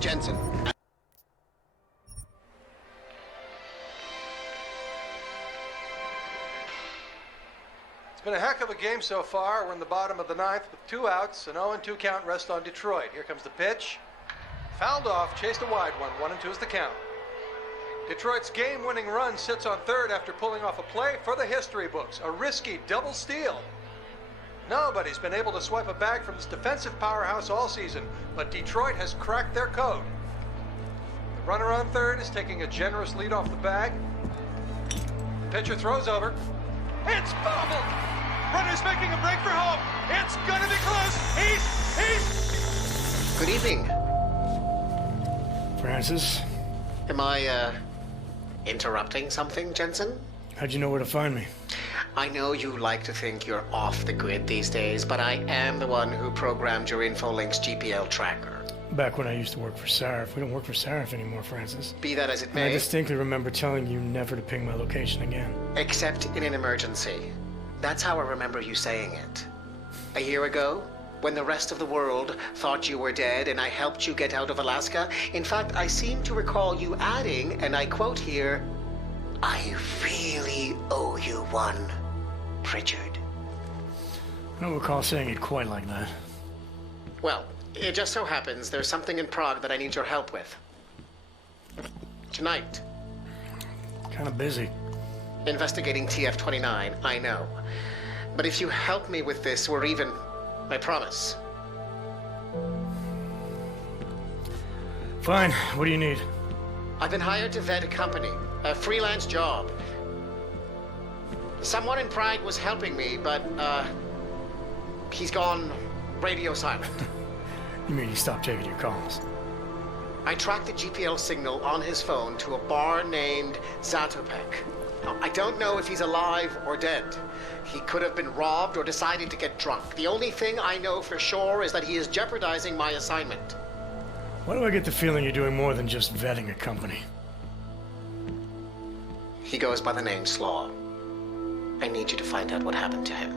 Jensen. It's been a heck of a game so far. We're in the bottom of the ninth with 2 outs, an 0-2 count rest on Detroit. Here comes the pitch. Fouled off, chased a wide one. 1-2 is the count. Detroit's game-winning run sits on third after pulling off a play for the history books. A risky double steal. Nobody's been able to swipe a bag from this defensive powerhouse all season, but Detroit has cracked their code. The runner on third is taking a generous lead off the bag. The pitcher throws over. It's bobbled! Runner's making a break for home. It's gonna be close. He's... Good evening. Francis? Am I, interrupting something, Jensen? How'd you know where to find me? I know you like to think you're off the grid these days, but I am the one who programmed your Infolink's GPL tracker. Back when I used to work for Sarif. We don't work for Sarif anymore, Francis. Be that as it And I may, distinctly remember telling you never to ping my location again. except in an emergency. That's how I remember you saying it. A year ago, when the rest of the world thought you were dead and I helped you get out of Alaska, in fact, I seem to recall you adding, and I quote here, "I really owe you one, Pritchard." I don't recall saying it quite like that. Well, it just so happens there's something in Prague that I need your help with. Tonight. Kinda busy. Investigating TF-29, I know. But if you help me with this, we're even. I promise. Fine, what do you need? I've been hired to vet a company, a freelance job. Someone in Prague was helping me, but, he's gone radio silent. You mean you stopped taking your calls? I tracked the GPL signal on his phone to a bar named Zatopek. Now, I don't know if he's alive or dead. He could have been robbed or decided to get drunk. The only thing I know for sure is that he is jeopardizing my assignment. Why do I get the feeling you're doing more than just vetting a company? He goes by the name Slaw. I need you to find out what happened to him.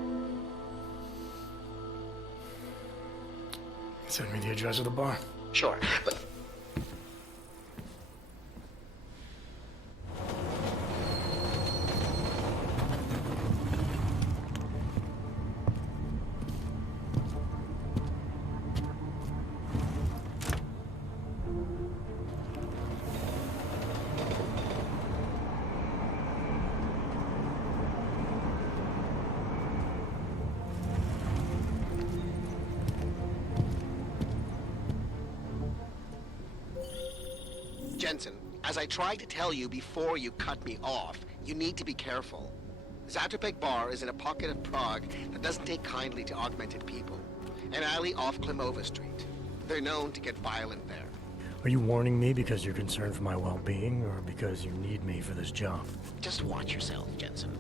Send me the address of the bar. Sure, but... Jensen, as I tried to tell you before you cut me off, you need to be careful. Zatopek Bar is in a pocket of Prague that doesn't take kindly to augmented people. An alley off Klimova Street. They're known to get violent there. Are you warning me because you're concerned for my well-being, or because you need me for this job? Just watch yourself, Jensen.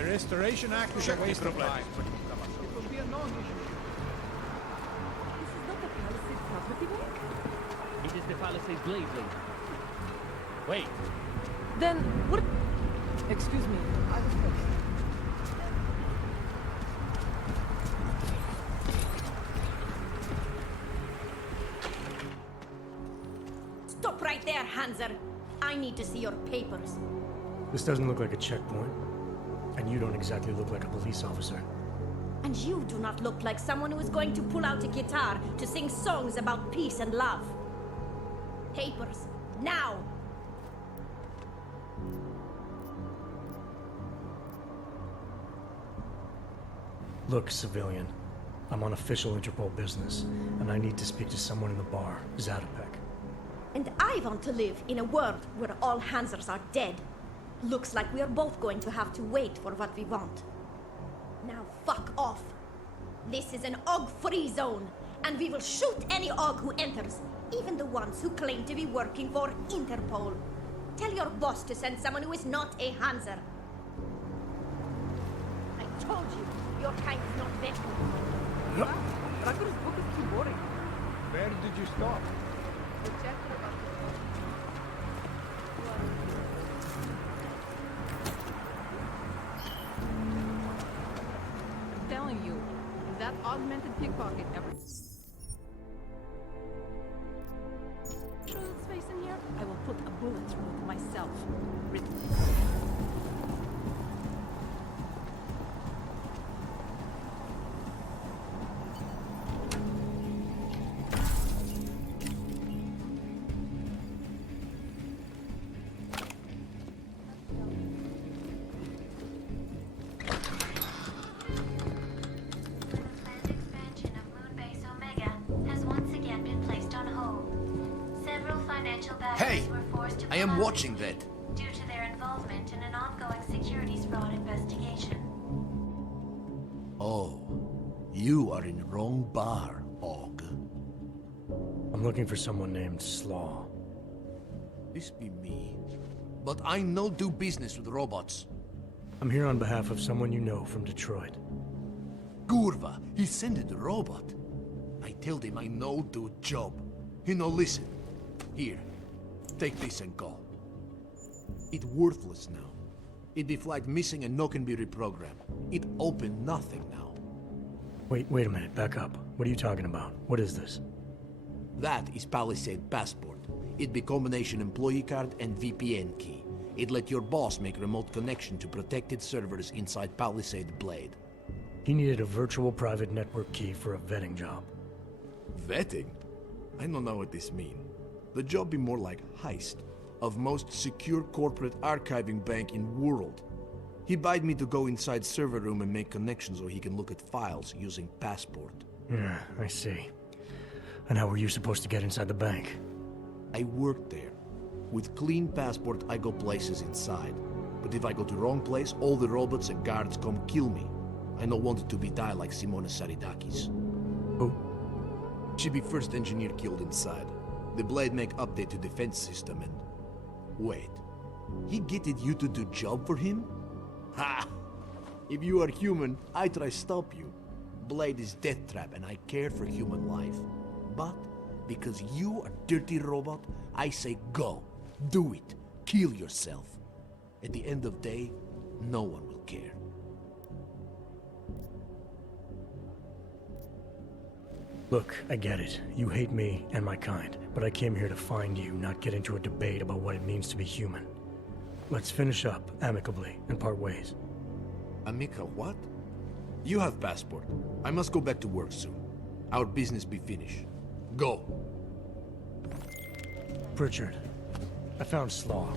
The Restoration Act is a waste of time. It will be a non-issue. This is not the Palisades property bank? It is the Palisades Blade Link. Wait, Then, what... Excuse me, I was first. Stop right there, Hanser. I need to see your papers. This doesn't look like a checkpoint. And you don't exactly look like a police officer. And you do not look like someone who is going to pull out a guitar to sing songs about peace and love. Papers, now! Look, civilian. I'm on official Interpol business, and I need to speak to someone in the bar, Zatopek. And I want to live in a world where all Hansers are dead. Looks like we are both going to have to wait for what we want. Now fuck off. This is an OG-free zone, and we will shoot any OG who enters, even the ones who claim to be working for Interpol. Tell your boss to send someone who is not a Hanser. I told you, your kind is not welcome. Ragur's book is too boring. Where did you stop? The chapter about... I'm telling you, if that augmented pickpocket ever... Shows its face in here, I will put a bullet through it myself. Written. Expansion of Moonbase Omega has once again been placed on hold. Several financial backers Hey! were forced to I am pull out watching that. due to their involvement in an ongoing securities fraud investigation. Oh, you are in the wrong bar, Og. I'm looking for someone named Slaw. This be me. But I no do business with robots. I'm here on behalf of someone you know from Detroit. Kurva, he sent it the robot. I told him I no do job. He no listen. Here, take this and go. It worthless now. It be flagged missing and no can be reprogrammed. It open nothing now. Wait a minute, back up. What are you talking about? What is this? That is Palisade Passport. It be combination employee card and VPN key. It let your boss make remote connection to protected servers inside Palisade Blade. He needed a virtual private network key for a vetting job. Vetting? I don't know what this mean. The job be more like heist of most secure corporate archiving bank in world. He bade me to go inside server room and make connections so he can look at files using Passport. Yeah, I see. And how were you supposed to get inside the bank? I worked there. With clean Passport, I go places inside. But if I go to wrong place, all the robots and guards come kill me. I no wanted to be die like Simona Saridakis. Who? She be first engineer killed inside. The Blade make update to defense system and... Wait. He getted you to do job for him? Ha! If you are human, I try stop you. Blade is death trap and I care for human life. But, because you are dirty robot, I say go. Do it. Kill yourself. At the end of day, no one will care. Look, I get it. You hate me and my kind, but I came here to find you, not get into a debate about what it means to be human. Let's finish up amicably and part ways. Amica, what? You have Passport. I must go back to work soon. Our business be finished. Go. Pritchard, I found Slaw.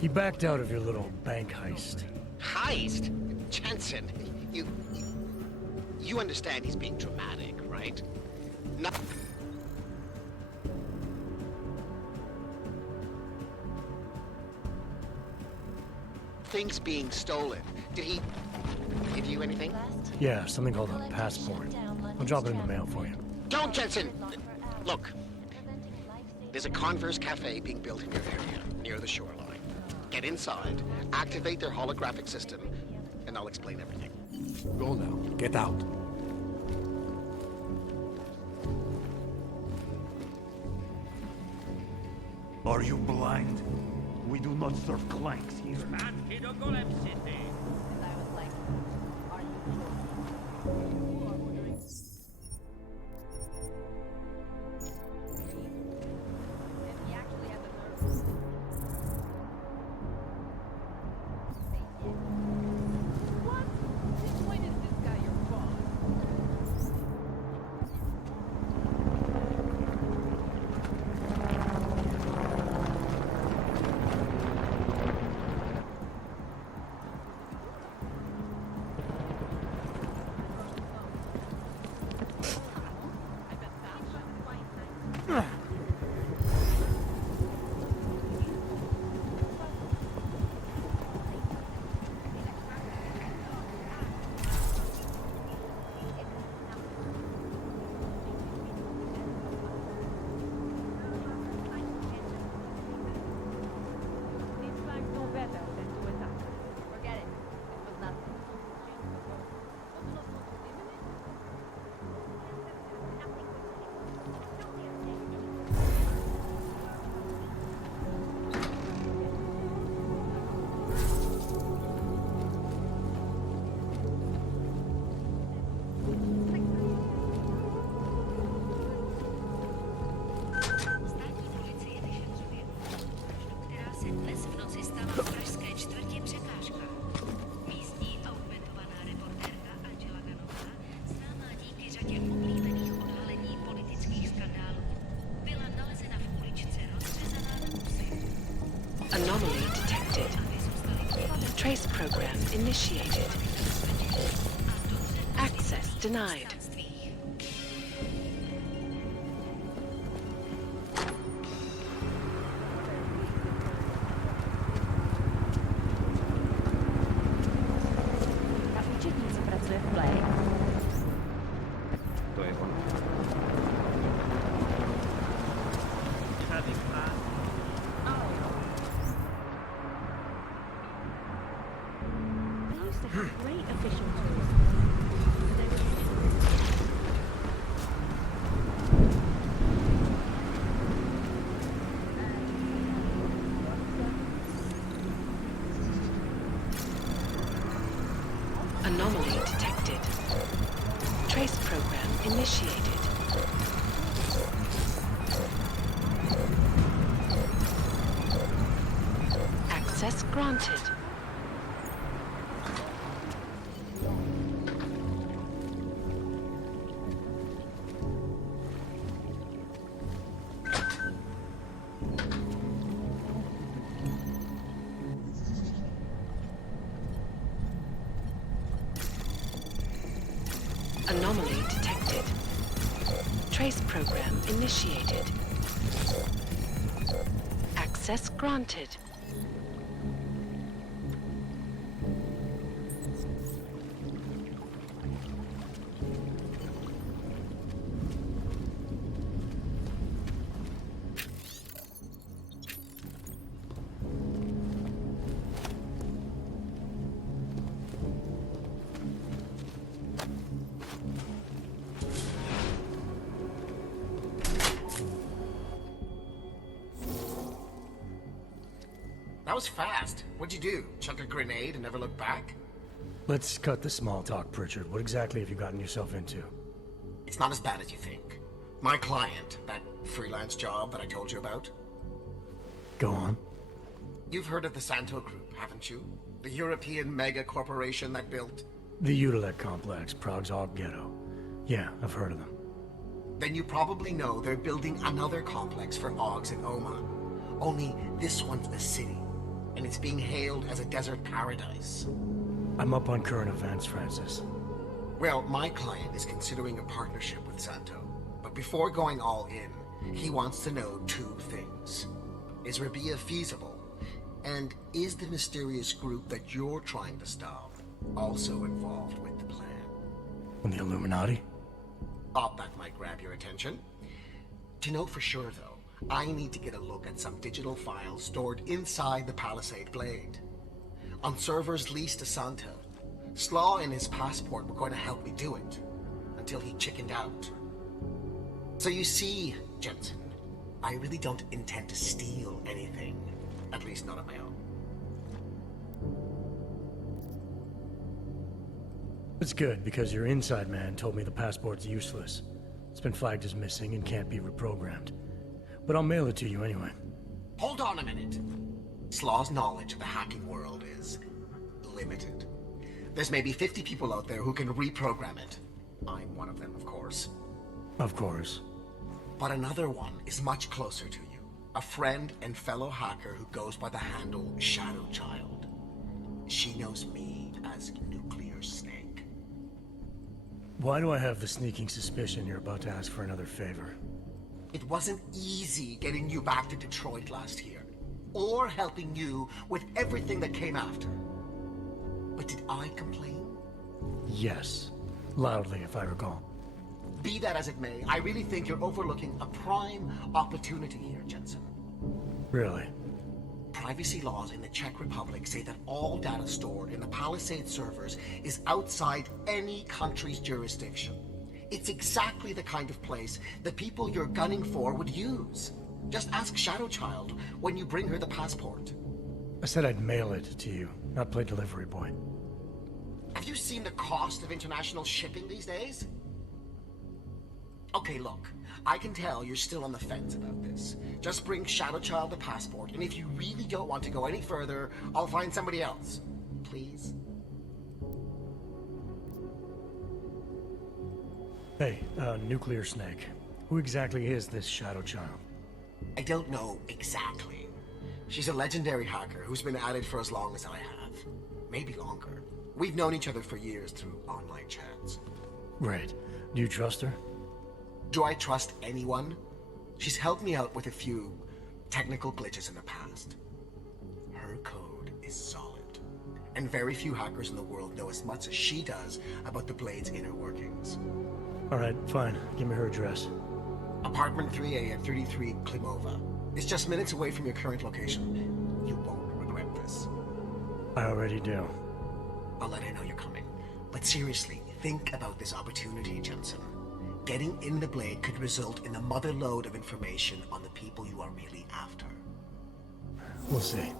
He backed out of your little bank heist. Heist? Jensen, you understand he's being dramatic, right? Not... Things being stolen. Did he give you anything? Yeah, something called a passport. I'll drop it in the mail for you. Don't, Jensen! Look, there's a Converse cafe being built in your area, near the shoreline. Get inside, activate their holographic system, and I'll explain everything. Go now. Get out. Are you blind? We do not serve clanks here. And to Golem City. And I was like, are you sure? You are ordering. And he actually had the nerve. What? Since when is this guy your boss? These flags know better than to attack. Forget it. It was nothing. Státní policie vyšetřuje vraždu, která se dnes v noci stala v pražské čtvrti Překážka. Místní augmentovaná reportérka Angela Ganová, známá díky řadě oblíbených odhalení politických skandálů, byla nalezena v uličce rozřezaná na kusy. Anomaly detected. Trace program initiated. Access denied. Ta účetnice pracuje v Play. To je ono. They used to have great official tools. Anomaly detected. Trace program initiated. Access granted. Anomaly detected. Trace program initiated. Access granted. That was fast. What'd you do? Chuck a grenade and never look back? Let's cut the small talk, Pritchard. What exactly have you gotten yourself into? It's not as bad as you think. My client, that freelance job that I told you about. Go on. You've heard of the Santo Group, haven't you? The European mega corporation that built... The Utilec complex, Prague's Og ghetto. Yeah, I've heard of them. Then you probably know they're building another complex for Ogs in Oman. Only this one's a city, and it's being hailed as a desert paradise. I'm up on current events, Francis. Well, my client is considering a partnership with Santo. But before going all in, he wants to know two things. Is Rabia feasible? And is the mysterious group that you're trying to stop also involved with the plan? The Illuminati? Thought that might grab your attention. To know for sure, though, I need to get a look at some digital files stored inside the Palisade Blade. On servers leased to Santa, Slaw and his passport were going to help me do it, until he chickened out. So you see, Jensen, I really don't intend to steal anything, at least not on my own. It's good, because your inside man told me the passport's useless. It's been flagged as missing and can't be reprogrammed. But I'll mail it to you anyway. Hold on a minute. Slaw's knowledge of the hacking world is limited. There's maybe 50 people out there who can reprogram it. I'm one of them, of course. Of course. But another one is much closer to you. A friend and fellow hacker who goes by the handle Shadow Child. She knows me as Nuclear Snake. Why do I have the sneaking suspicion you're about to ask for another favor? It wasn't easy getting you back to Detroit last year, or helping you with everything that came after. But did I complain? Yes. Loudly, if I recall. Be that as it may, I really think you're overlooking a prime opportunity here, Jensen. Really? Privacy laws in the Czech Republic say that all data stored in the Palisade servers is outside any country's jurisdiction. It's exactly the kind of place the people you're gunning for would use. Just ask Shadow Child when you bring her the passport. I said I'd mail it to you, not play delivery boy. Have you seen the cost of international shipping these days? Okay, look, I can tell you're still on the fence about this. Just bring Shadow Child the passport, and if you really don't want to go any further, I'll find somebody else. Please? Hey, Nuclear Snake. Who exactly is this Shadow Child? I don't know exactly. She's a legendary hacker who's been at it for as long as I have. Maybe longer. We've known each other for years through online chats. Great. Do you trust her? Do I trust anyone? She's helped me out with a few technical glitches in the past. Her code is solid, and very few hackers in the world know as much as she does about the Blade's inner workings. Alright, fine. Give me her address. Apartment 3A at 33 Klimova. It's just minutes away from your current location. You won't regret this. I already do. I'll let her know you're coming. But seriously, think about this opportunity, Jensen. Getting in the Blade could result in a motherlode of information on the people you are really after. We'll see.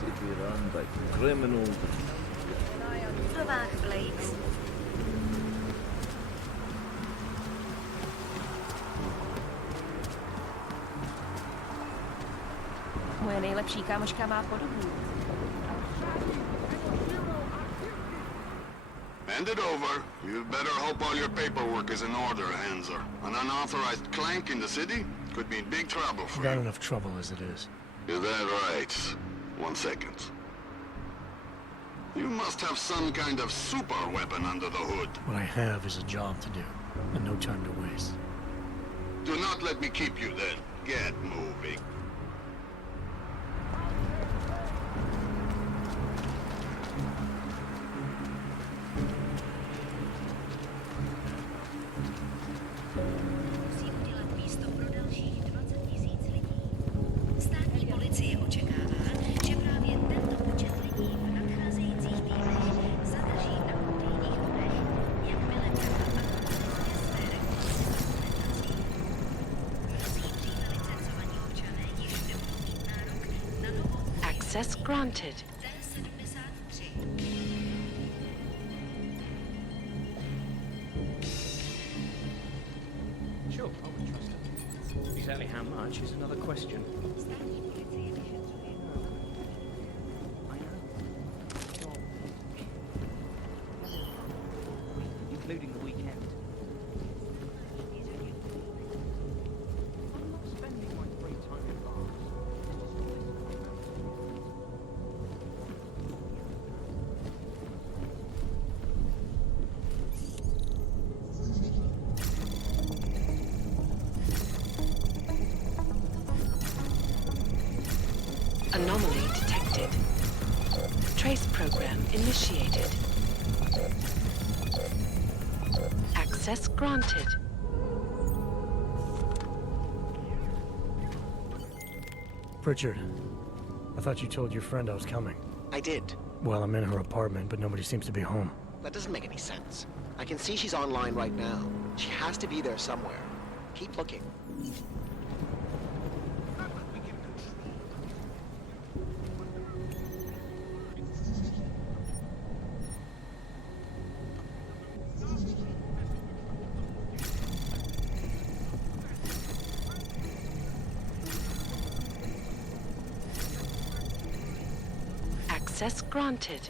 City run by criminals. Provák Blades. Moje nejlepší kámoška má podobu. Hand it over. You'd better hope all your paperwork is in order, Hanser. An unauthorized clank in the city could mean big trouble for Got you. enough trouble as it is. Is that right? 1 second. You must have some kind of super weapon under the hood. What I have is a job to do, and no time to waste. Do not let me keep you then. Get moving. Musí udělat místo pro dalších 20 000 lidí. Státní policie očekává, že právě tento počet lidí v nadcházejících týdnech zadrží na kontejních vodech, jakmile automatické sféry dokumentací. Mnozí dříve licencovaní občané již nebudou mít nárok na novou Access granted. D73. Sure, I would trust him. Exactly how much is another question. Státní policie vyšetřuje. I know. Including the weekend. I'm not spending my free time in bars. Anomaly detected. Trace program initiated. Access granted. Pritchard, I thought you told your friend I was coming. I did. Well, I'm in her apartment, but nobody seems to be home. That doesn't make any sense. I can see she's online right now. She has to be there somewhere. Keep looking. Access granted.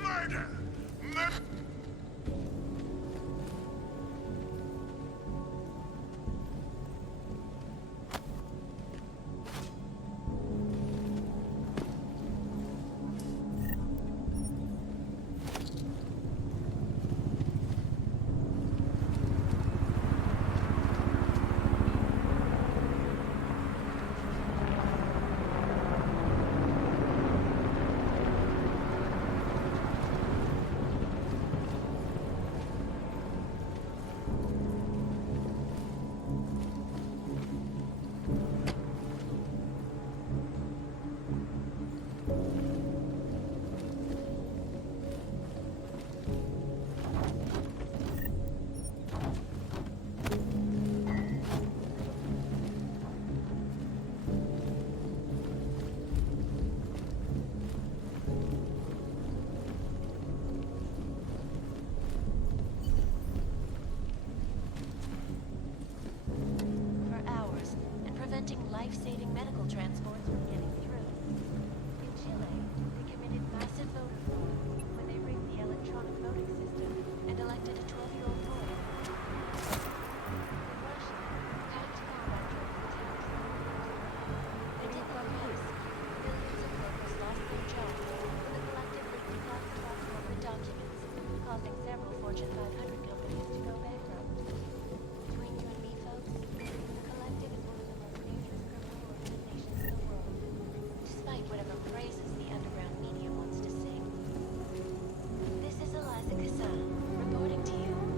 Murder! Murder! life-saving medical transports from getting through. In Chile, they committed massive voter fraud when they rigged the electronic voting system and elected a 12-year-old boy. In Russia, packed combat drones attacked and in the US, millions of workers lost their jobs when the collective leaked declassified corporate documents, causing several Fortune 500 companies to go bankrupt. Between you and me, folks, the collective is one of the most dangerous criminal organizations in the world, despite whatever praises the underground media wants to sing. This is Eliza Kassan, reporting to you.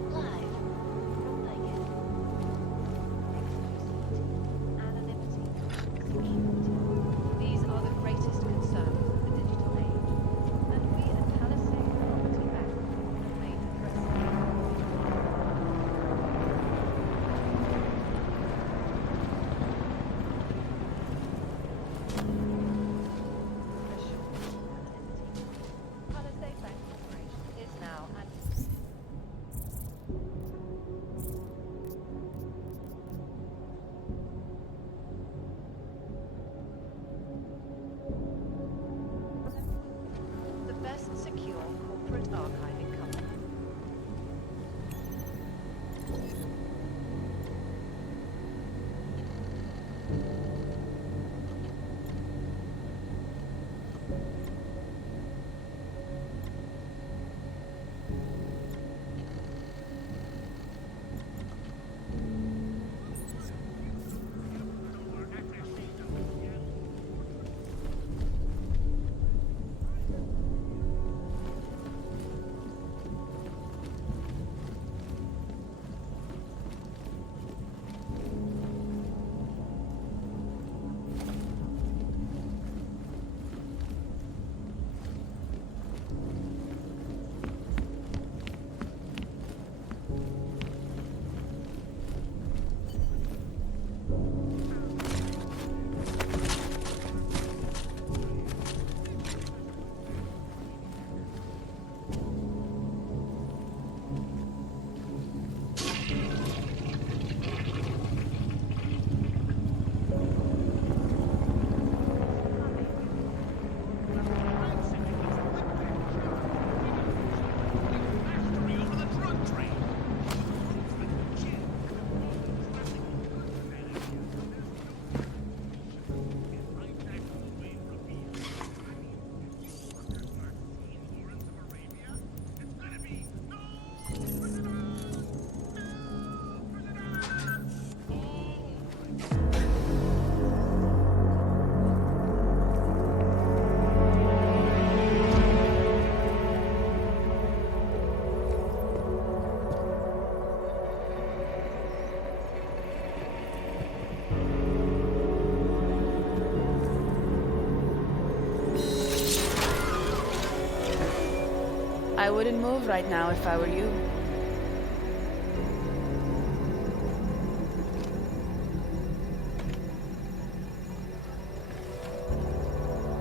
I wouldn't move right now if I were you.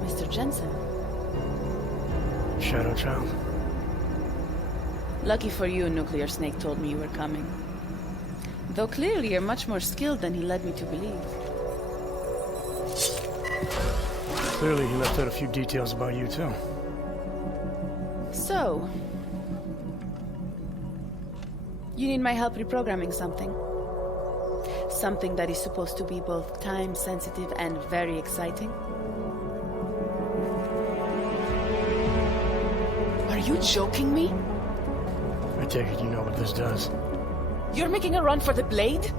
Mr. Jensen. Shadow Child. Lucky for you, Nuclear Snake told me you were coming. Though clearly you're much more skilled than he led me to believe. Clearly he left out a few details about you, too. So... you need my help reprogramming something. Something that is supposed to be both time-sensitive and very exciting. Are you joking me? I take it you know what this does. You're making a run for the blade?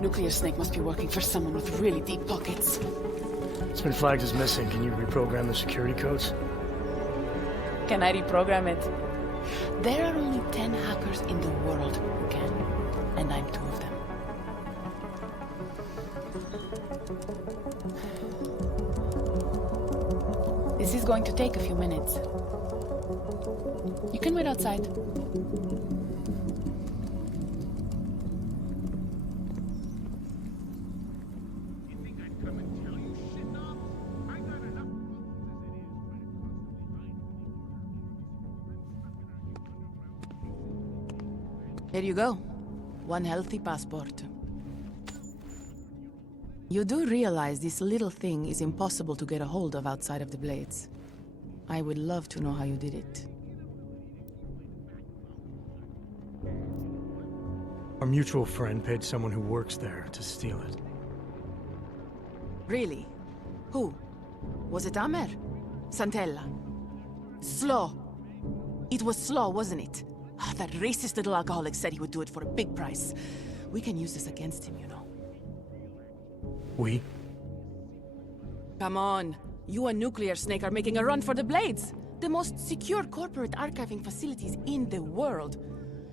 Nuclear Snake must be working for someone with really deep pockets. It's been flagged as missing. Can you reprogram the security codes? Can I reprogram it? There are only 10 hackers in the world who can, and I'm 2 of them. This is going to take a few minutes. You can wait outside. Here you go. 1 healthy passport. You do realize this little thing is impossible to get a hold of outside of the Blades. I would love to know how you did it. Our mutual friend paid someone who works there to steal it. Really? Who? Was it Amer? Santella? Slow. It was Slow, wasn't it? Ah, that racist little alcoholic said he would do it for a big price. We can use this against him, you know. We? Come on. You and Nuclear Snake are making a run for the Blades. The most secure corporate archiving facilities in the world.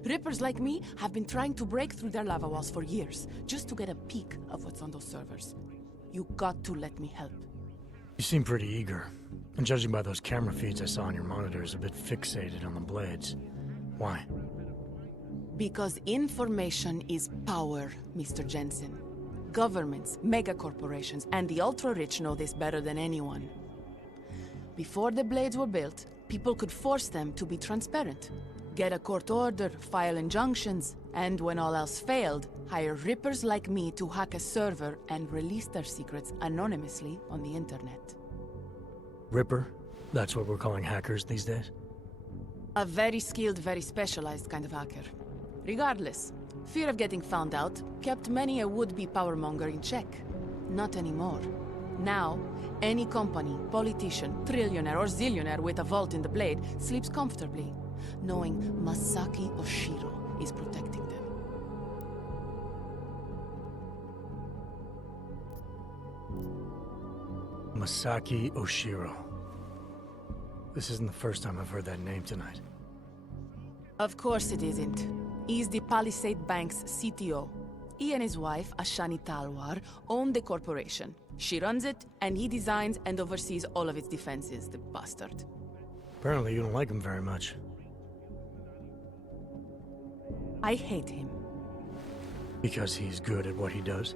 Rippers like me have been trying to break through their lava walls for years, just to get a peek of what's on those servers. You got to let me help. You seem pretty eager. And judging by those camera feeds I saw on your monitors, a bit fixated on the Blades. Why? Because information is power, Mr. Jensen. Governments, megacorporations, and the ultra-rich know this better than anyone. Before the Blades were built, people could force them to be transparent. Get a court order, file injunctions, and when all else failed, hire rippers like me to hack a server and release their secrets anonymously on the internet. Ripper? That's what we're calling hackers these days? A very skilled, very specialized kind of hacker. Regardless, fear of getting found out kept many a would-be powermonger in check. Not anymore. Now, any company, politician, trillionaire or zillionaire with a vault in the Blade sleeps comfortably, knowing Masaki Oshiro is protecting them. Masaki Oshiro. This isn't the first time I've heard that name tonight. Of course it isn't. He's the Palisade Bank's CTO. He and his wife, Ashani Talwar, own the corporation. She runs it, and he designs and oversees all of its defenses, the bastard. Apparently you don't like him very much. I hate him. Because he's good at what he does?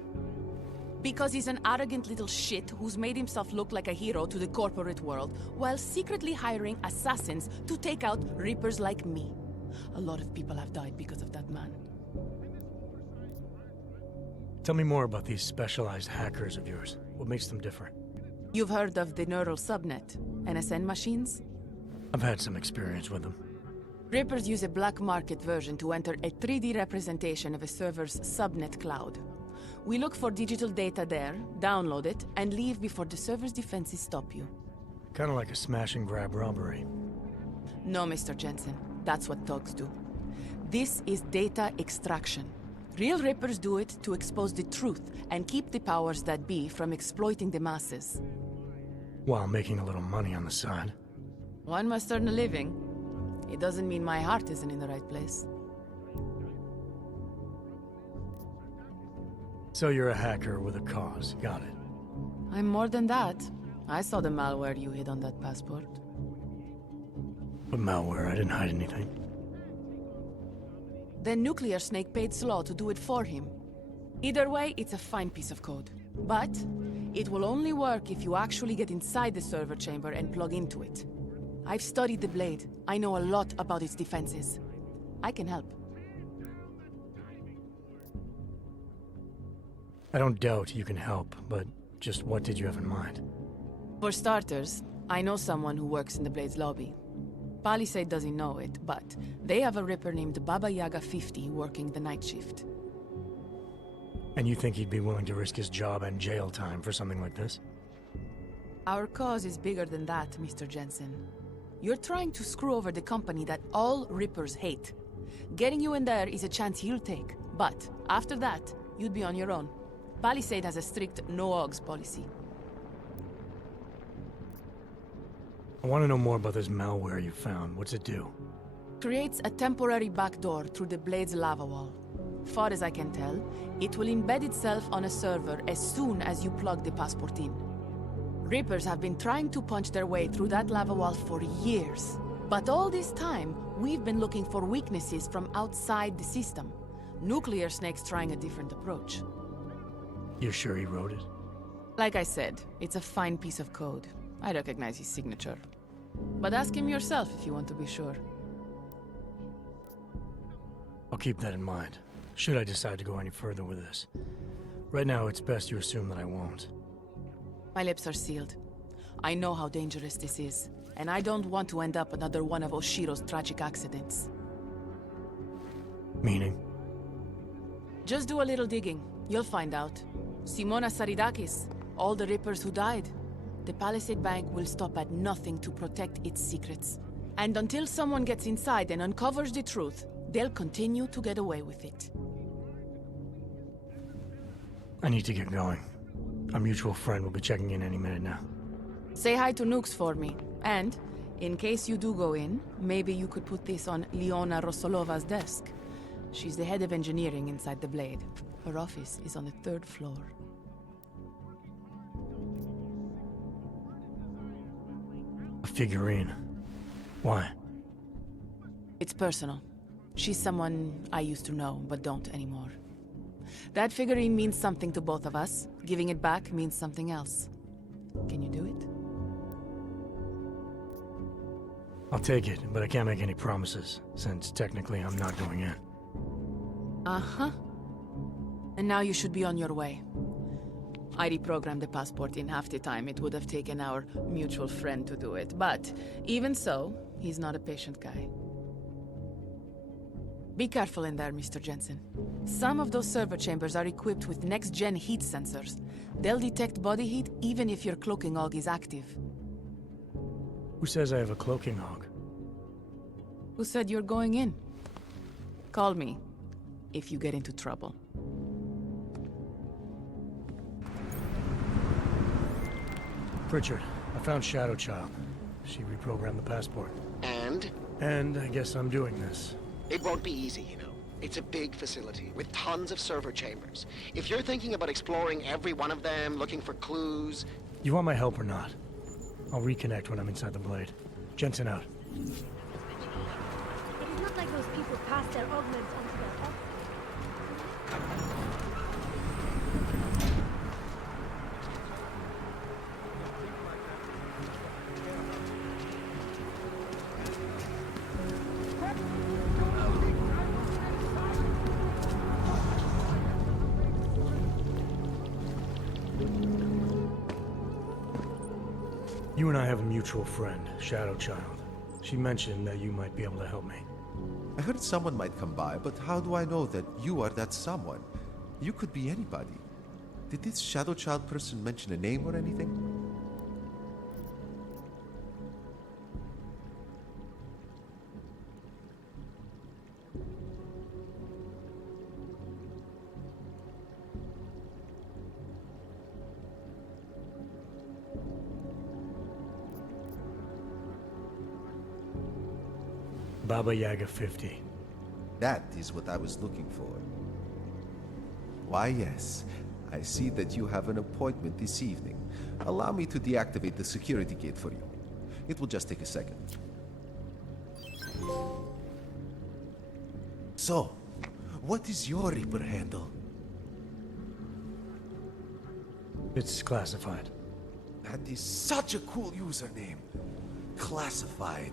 Because he's an arrogant little shit who's made himself look like a hero to the corporate world, while secretly hiring assassins to take out rippers like me. A lot of people have died because of that man. Tell me more about these specialized hackers of yours. What makes them different? You've heard of the neural subnet, NSN machines? I've had some experience with them. Rippers use a black market version to enter a 3D representation of a server's subnet cloud. We look for digital data there, download it, and leave before the server's defenses stop you. Kind of like a smash and grab robbery. No, Mr. Jensen. That's what thugs do. This is data extraction. Real Rippers do it to expose the truth and keep the powers that be from exploiting the masses. While making a little money on the side. One must earn a living. It doesn't mean my heart isn't in the right place. So you're a hacker with a cause. Got it. I'm more than that. I saw the malware you hid on that passport. But malware, I didn't hide anything. Then Nuclear Snake paid Slaw to do it for him. Either way, it's a fine piece of code. But it will only work if you actually get inside the server chamber and plug into it. I've studied the Blade. I know a lot about its defenses. I can help. I don't doubt you can help, but just what did you have in mind? For starters, I know someone who works in the Blade's lobby. Palisade doesn't know it, but they have a Ripper named Baba Yaga 50 working the night shift. And you think he'd be willing to risk his job and jail time for something like this? Our cause is bigger than that, Mr. Jensen. You're trying to screw over the company that all Rippers hate. Getting you in there is a chance he'll take, but after that, you'd be on your own. Palisade has a strict no-ogs policy. I want to know more about this malware you found. What's it do? Creates a temporary backdoor through the Blade's lava wall. Far as I can tell, it will embed itself on a server as soon as you plug the passport in. Rippers have been trying to punch their way through that lava wall for years. But all this time, we've been looking for weaknesses from outside the system. Nuclear Snake's trying a different approach. You're sure he wrote it? Like I said, it's a fine piece of code. I recognize his signature. But ask him yourself if you want to be sure. I'll keep that in mind, should I decide to go any further with this. Right now, it's best you assume that I won't. My lips are sealed. I know how dangerous this is, and I don't want to end up another one of Oshiro's tragic accidents. Meaning? Just do a little digging. You'll find out. Simona Saridakis, all the Rippers who died. The Palisade Bank will stop at nothing to protect its secrets. And until someone gets inside and uncovers the truth, they'll continue to get away with it. I need to get going. Our mutual friend will be checking in any minute now. Say hi to Nukes for me. And, in case you do go in, maybe you could put this on Leona Rosolova's desk. She's the head of engineering inside the Blade. Her office is on the 3rd floor. A figurine. Why? It's personal. She's someone I used to know, but don't anymore. That figurine means something to both of us. Giving it back means something else. Can you do it? I'll take it, but I can't make any promises, since technically I'm not going in. Uh-huh. And now you should be on your way. I reprogrammed the passport in half the time it would have taken our mutual friend to do it. But even so, he's not a patient guy. Be careful in there, Mr. Jensen. Some of those server chambers are equipped with next-gen heat sensors. They'll detect body heat even if your cloaking og is active. Who says I have a cloaking hog? Who said you're going in? Call me if you get into trouble. Pritchard, I found Shadow Child. She reprogrammed the passport. And? And I guess I'm doing this. It won't be easy, you know. It's a big facility with tons of server chambers. If you're thinking about exploring every one of them, looking for clues... You want my help or not? I'll reconnect when I'm inside the Blade. Jensen out. It is not like those people pass their augments onto their off. You and I have a mutual friend, Shadow Child. She mentioned that you might be able to help me. I heard someone might come by, but how do I know that you are that someone? You could be anybody. Did this Shadow Child person mention a name or anything? Baba Yaga 50. That is what I was looking for. Why, yes. I see that you have an appointment this evening. Allow me to deactivate the security gate for you. It will just take a second. So, what is your Reaper handle? It's classified. That is such a cool username. Classified.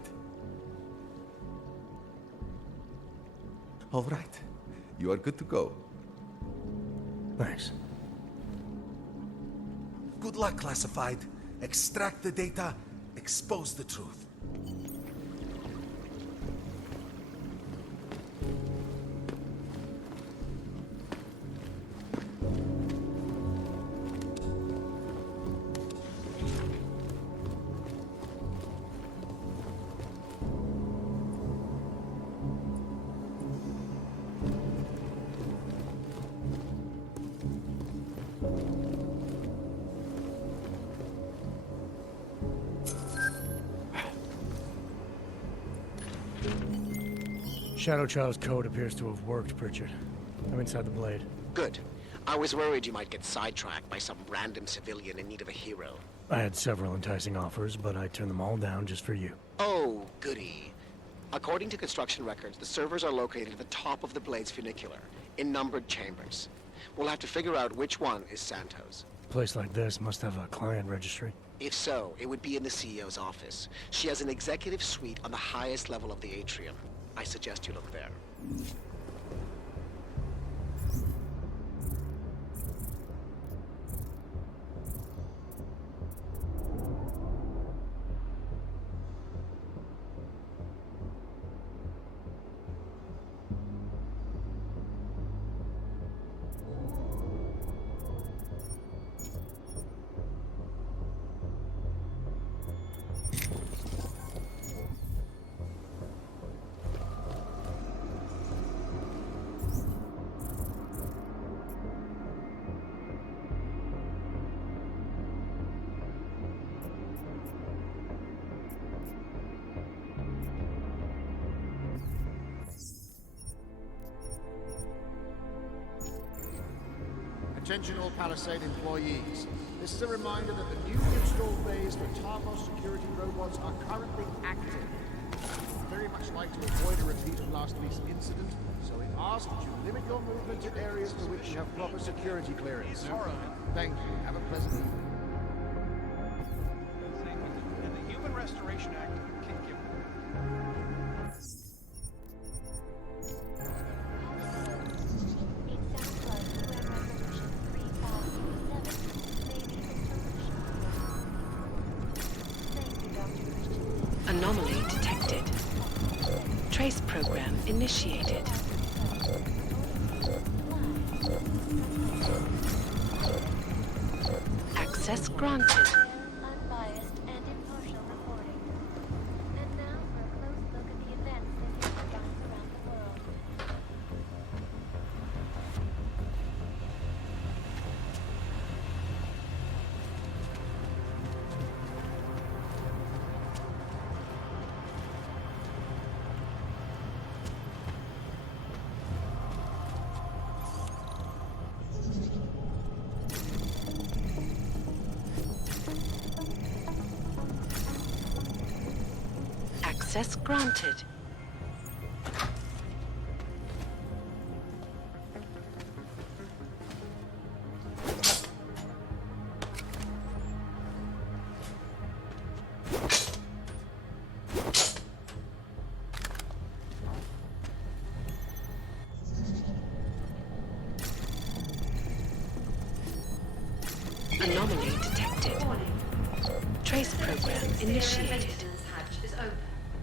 All right. You are good to go. Thanks. Good luck, Classified. Extract the data, expose the truth. Shadow Child's code appears to have worked, Pritchard. I'm inside the Blade. Good. I was worried you might get sidetracked by some random civilian in need of a hero. I had several enticing offers, but I turned them all down just for you. Oh, goody. According to construction records, the servers are located at the top of the Blade's funicular, in numbered chambers. We'll have to figure out which one is Santos. A place like this must have a client registry. If so, it would be in the CEO's office. She has an executive suite on the highest level of the atrium. I suggest you look there. Attention all Palisade employees. This is a reminder that the newly installed bays for Tarpos security robots are currently active. We would very much like to avoid a repeat of last week's incident, so we ask that you limit your movement to areas for which you have proper security clearance. Thank you. Have a pleasant evening. And the Human Restoration Act can give. Anomaly detected. Trace program initiated. Access granted. Unbiased and impartial reporting. And now for a close look at the events that have begun around the world. Access granted. Anomaly detected. Trace program initiated. Maintenance hatch is open.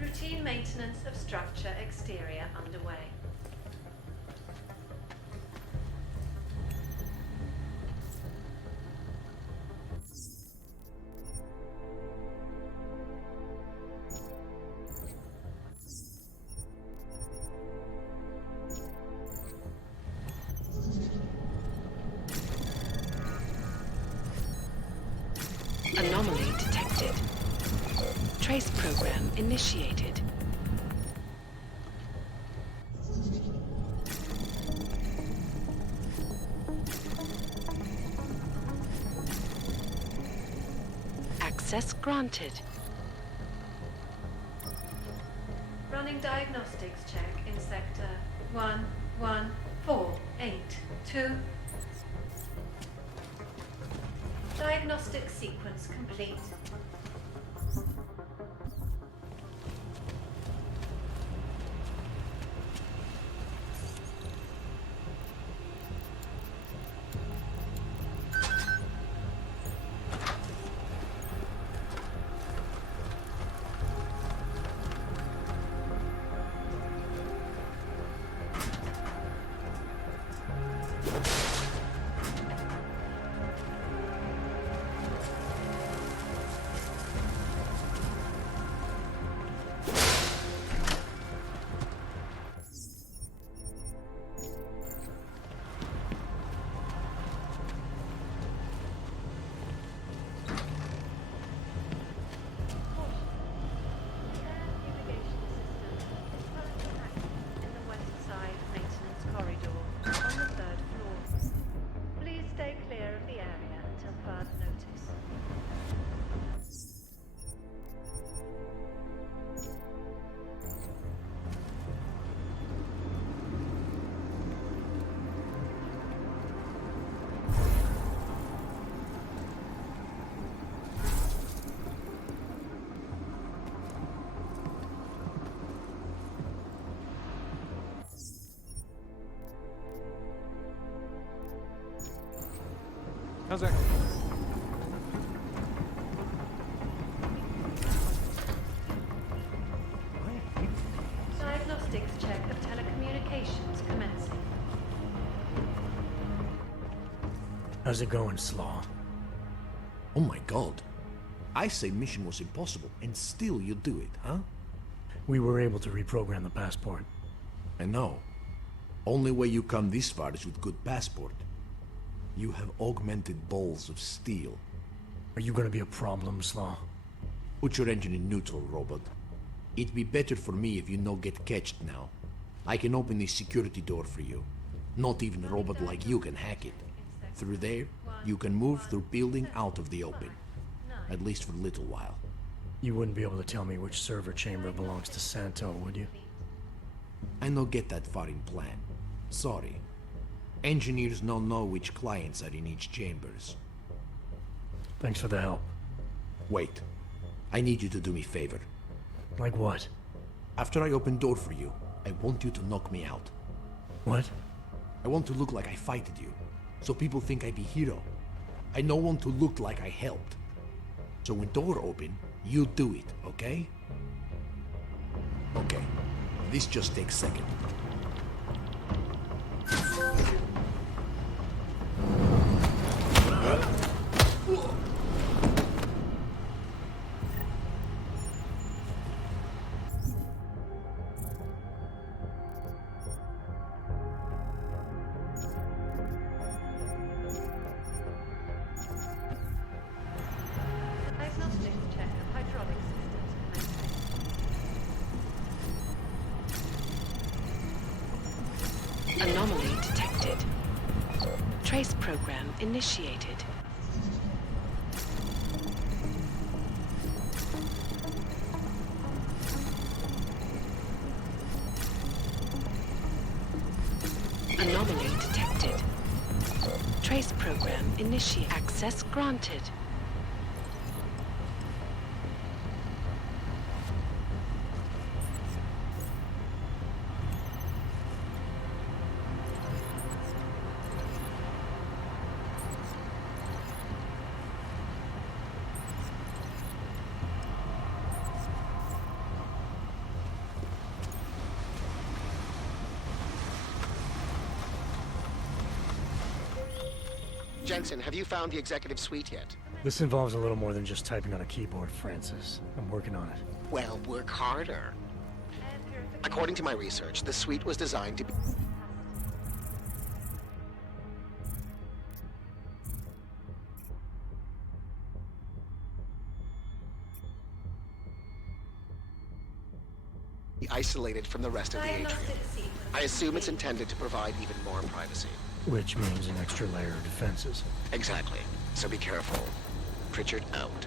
Routine maintenance of structure exterior underway. Anomaly detected. Trace program initiated. Access granted. Running diagnostics check in sector 11482. Diagnostic sequence complete. How's that? Diagnostics check of telecommunications commencing. How's it going, Slaw? Oh my god. I say mission was impossible, and still you do it, huh? We were able to reprogram the passport. I know. Only way you come this far is with good passport. You have augmented balls of steel. Are you gonna be a problem, Slaw? Put your engine in neutral, robot. It'd be better for me if you no get catched now. I can open this security door for you. Not even a robot like you can hack it. Through there, you can move through building out of the open. At least for a little while. You wouldn't be able to tell me which server chamber belongs to Santo, would you? I no get that far in plan. Sorry. Engineers no know which clients are in each chambers. Thanks for the help. Wait. I need you to do me a favor. Like what? After I open door for you, I want you to knock me out. What? I want to look like I fighted you, so people think I be hero. I no want to look like I helped. So when door open, you do it, okay? Okay. This just takes a second. Diagnostics check of hydraulic systems commencing. Anomaly detected. Trace program initiated. Anomaly detected. Trace program initiate. Access granted. Jensen, have you found the executive suite yet? This involves a little more than just typing on a keyboard, Francis. I'm working on it. Well, work harder. According to my research, the suite was designed to be... isolated from the rest of the atrium. I assume it's intended to provide even more privacy. Which means an extra layer of defenses. Exactly. So be careful. Pritchard out.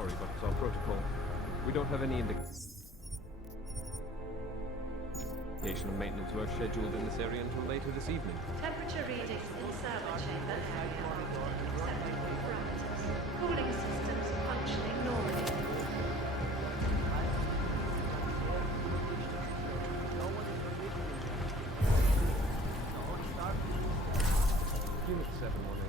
sorry, but it's our protocol. We don't have any indication of maintenance work scheduled in this area until later this evening. Temperature readings in server chamber area are within acceptable parameters. Cooling systems functioning normally. Unit 7182.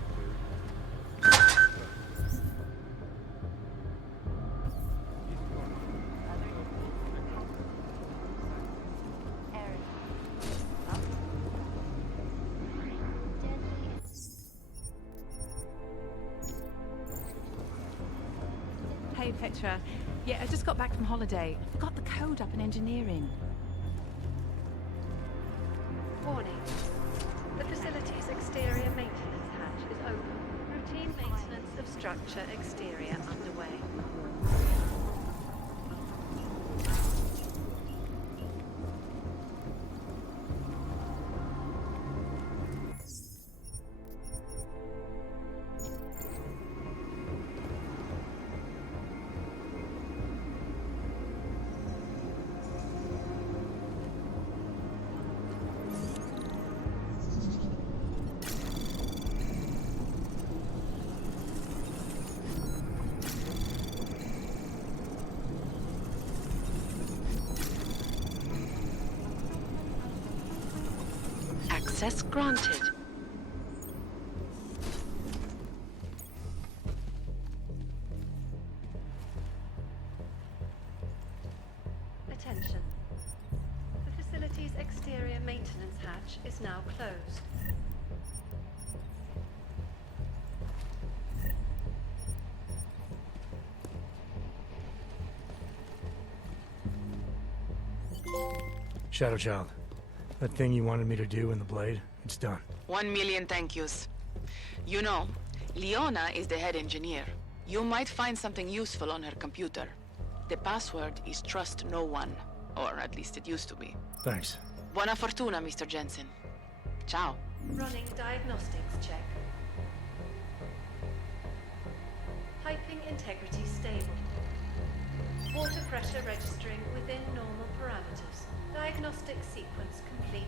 Hey, Petra. Yeah, I just got back from holiday. I forgot the code up in engineering. Warning. The facility's exterior maintenance hatch is open. Routine maintenance of structure exterior underway. Access granted. Attention. The facility's exterior maintenance hatch is now closed. Shadow Child, that thing you wanted me to do in the Blade, it's done. 1 million thank yous. You know, Leona is the head engineer. You might find something useful on her computer. The password is trust no one. Or at least it used to be. Thanks. Buona fortuna, Mr. Jensen. Ciao. Running diagnostics check. Piping integrity stable. Water pressure registering within normal parameters. Diagnostic sequence complete.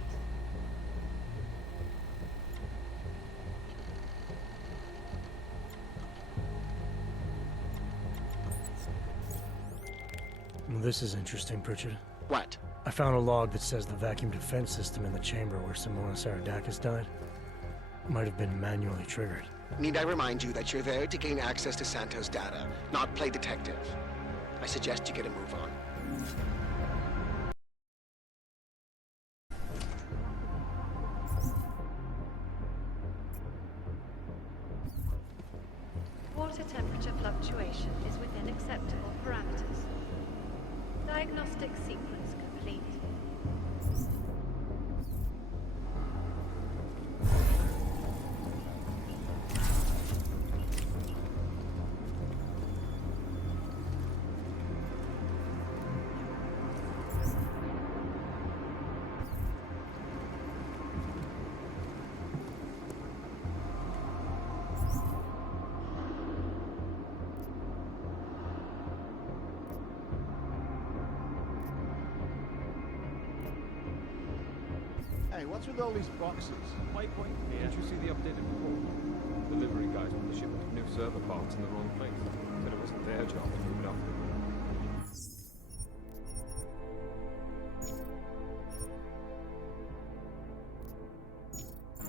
Well, this is interesting, Pritchard. What? I found a log that says the vacuum defense system in the chamber where Simona Saradakis died might have been manually triggered. Need I remind you that you're there to gain access to Santos' data, not play detective? I suggest you get a move on. Water temperature fluctuation is within acceptable parameters. Diagnostic sequence complete. Hey, what's with all these boxes? Waypoint, didn't you see the updated report? Delivery guys with the shipment of new server parts in the wrong place. Said it wasn't their job to move it up.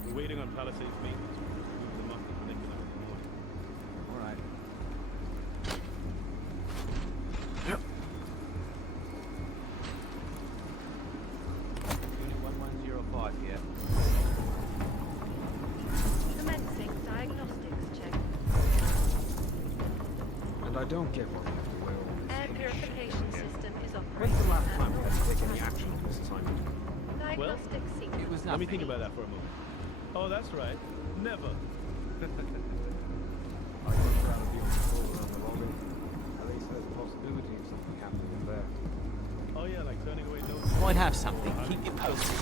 We're waiting on Palisades maintenance. Move them up and they can up in the morning. All right. Unit 1105 here. Commencing diagnostics check. And I don't get why we have to wear all this. Air purification system is operating. When's the last at time we had to take any normal action on this assignment? Diagnostic sequence. Let me think about that for a moment. Oh, that's right. Never. I'd much rather be on patrol around the lobby. At least there's a possibility of something happening in there. Oh yeah, like turning away no. Might have something. Keep you posted.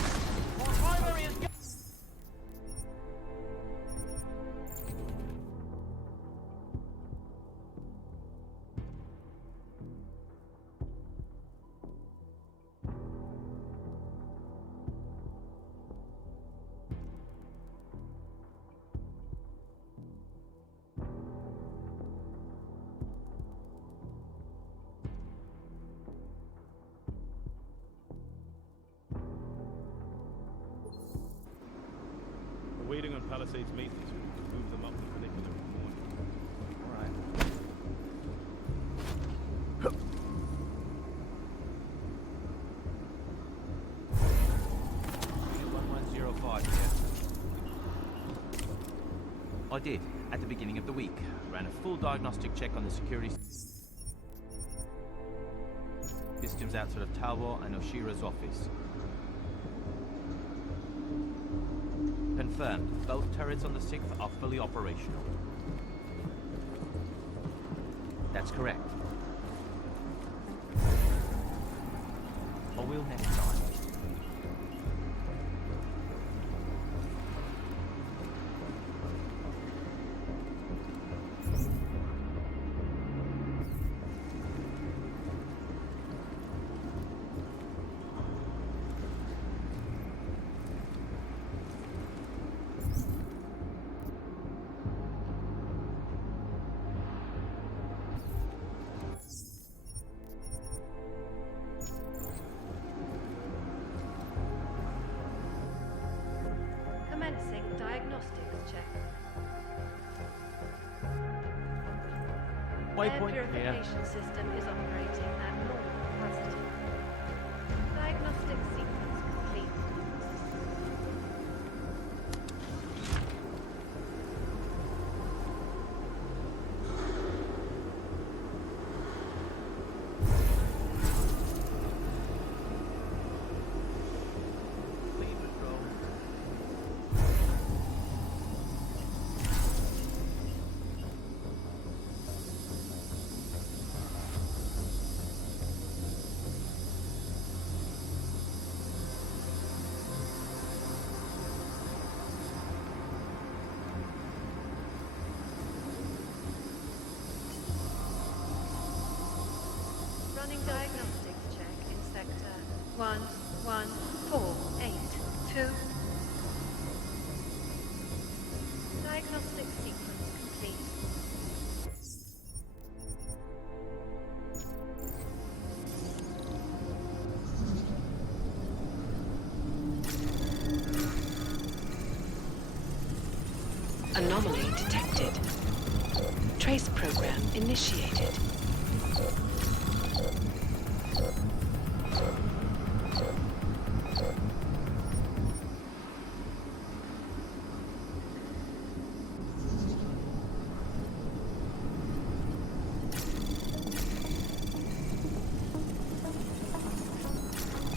Palisades maintenance will move them up the funicular in the morning. All right. 1105 here. I did, at the beginning of the week. Ran a full diagnostic check on the security systems outside of Talbot and Oshira's office. Confirmed, both turrets on the 6th are fully operational. That's correct. I will next time. Commencing diagnostics check. Air Waypoint clear. purification system is operating at normal capacity. Diagnostic sequence complete. Running diagnostics check in sector 11482. Diagnostic sequence complete. Anomaly detected. Trace program initiated.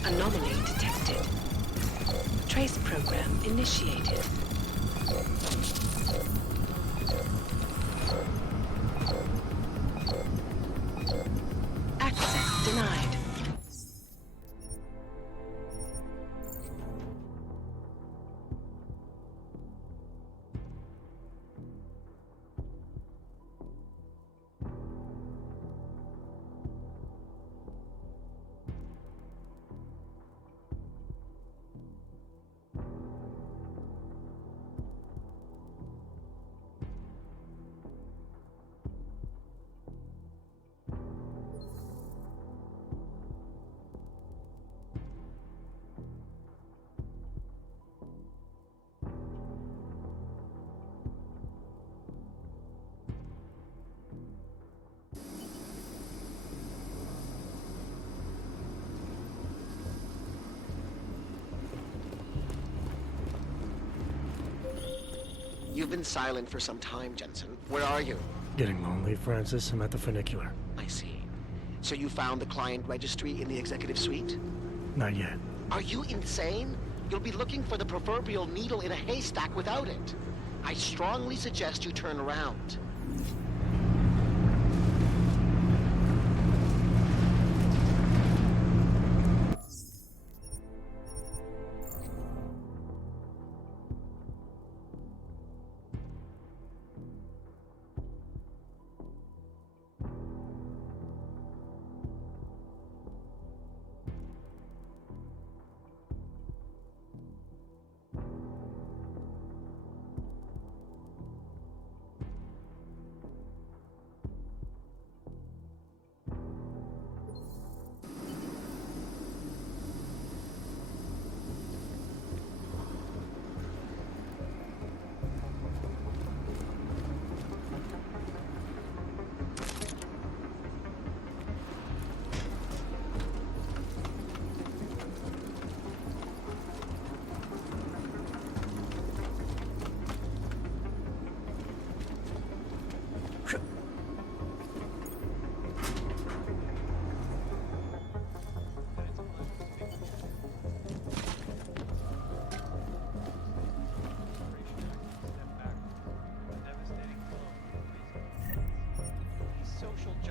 Anomaly detected. Trace program initiated. Access denied. You've been silent for some time, Jensen. Where are you? Getting lonely, Francis. I'm at the funicular. I see. So you found the client registry in the executive suite? Not yet. Are you insane? You'll be looking for the proverbial needle in a haystack without it. I strongly suggest you turn around.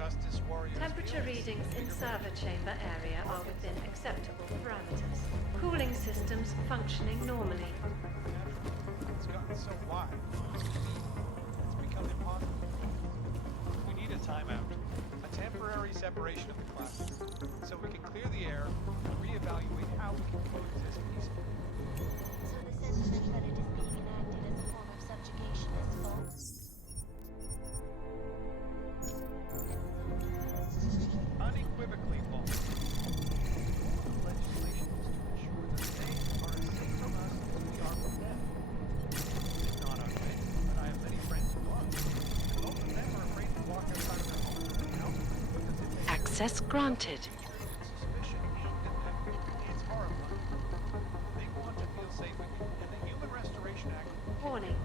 Justice Warriors. Temperature readings in server chamber area are within acceptable parameters. Cooling systems functioning normally. It's gotten so wide. It's become impossible. We need a timeout. A temporary separation of the classes. So we can clear the air and reevaluate how we can coexist peacefully. So the sentiment that it is being enacted as a form of subjugation is false? Unequivocally false. The legislation is to ensure that they are as safe from us as we are from them. It's not our way, but I have many friends who are. And most of them are afraid to walk outside of their homes, you know? Because if they Access granted. suspicion aimed at them, it's horrifying. They want to feel safe again, and the Human Restoration Act. Warning.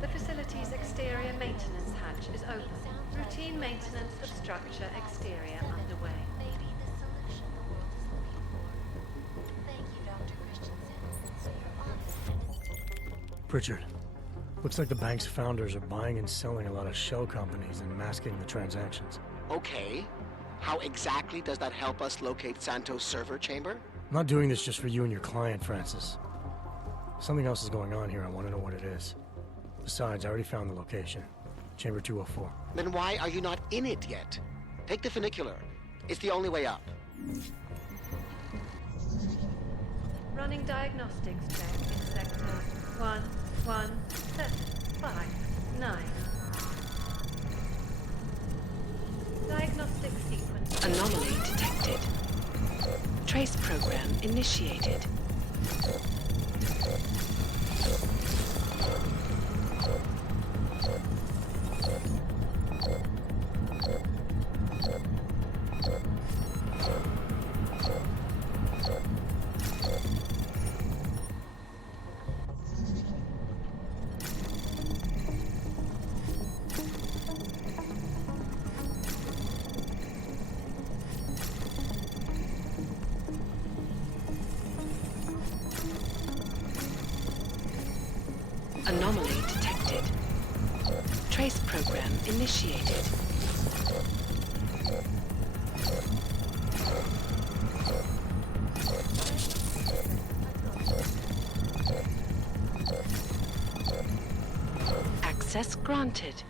The facility's exterior maintenance hatch is open. Routine maintenance of structure exterior underway. Maybe the solution the world is looking for. Thank you, Dr. Christensen, for your honest and Pritchard, looks like the bank's founders are buying and selling a lot of shell companies and masking the transactions. Okay. How exactly does that help us locate Santos' server chamber? I'm not doing this just for you and your client, Francis. Something else is going on here. I want to know what it is. Besides, I already found the location. Chamber 204. Then why are you not in it yet? Take the funicular. It's the only way up. Running diagnostics check in sector 11759. Diagnostic sequence. Anomaly detected. Trace program initiated. Anomaly detected. Trace program initiated. Access granted.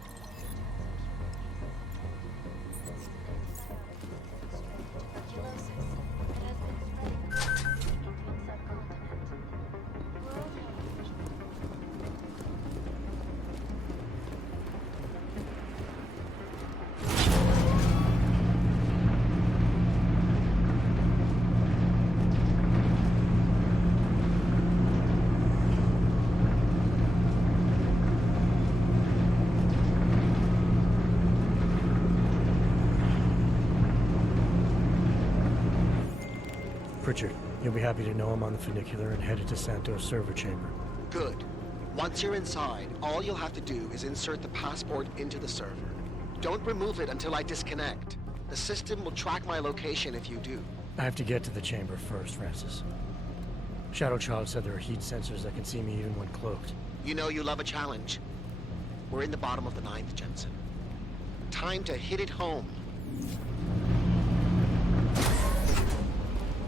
Pritchard, you'll be happy to know I'm on the funicular and headed to Santos' server chamber. Good. Once you're inside, all you'll have to do is insert the passport into the server. Don't remove it until I disconnect. The system will track my location if you do. I have to get to the chamber first, Francis. Shadow Child said there are heat sensors that can see me even when cloaked. You know you love a challenge. We're in the bottom of the 9th, Jensen. Time to hit it home.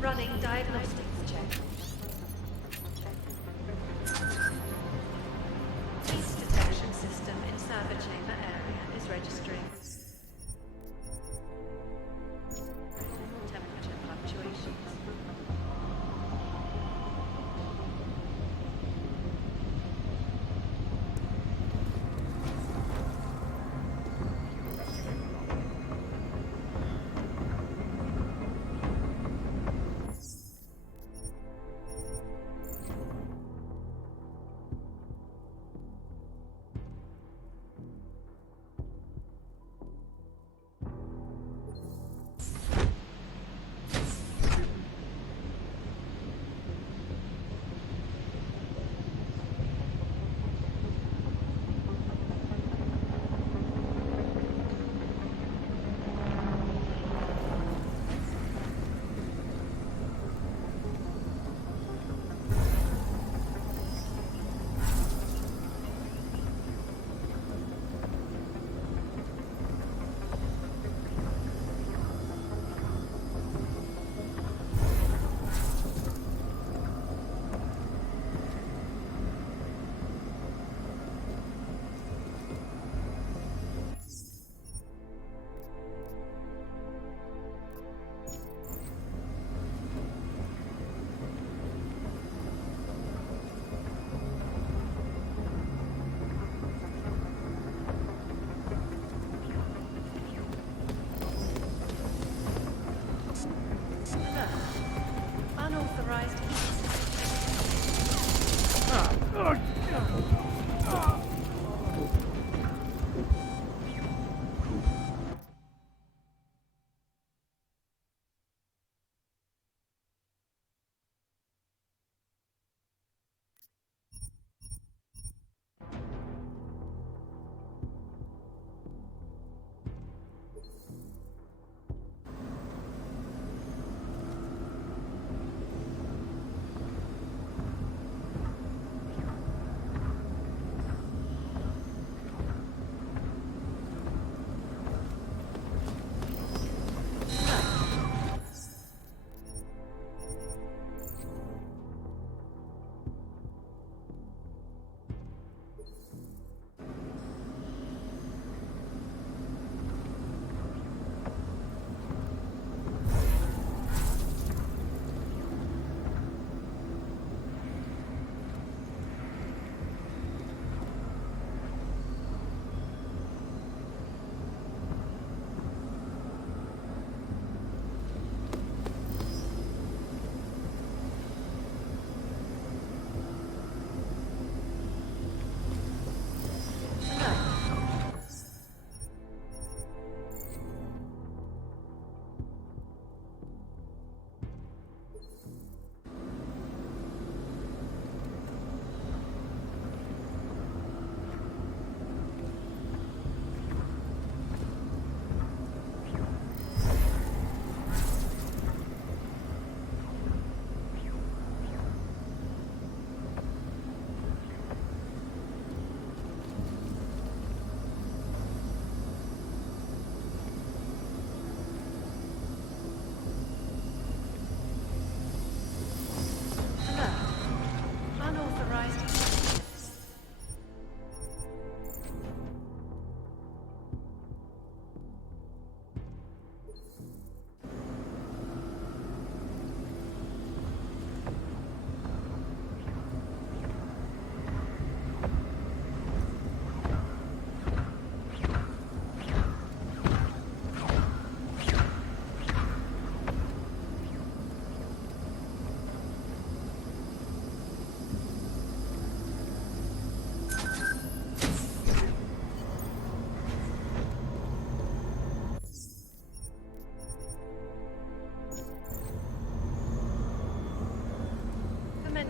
Running diagnostics check. Heat detection system in server chamber area is registering. Temperature fluctuations.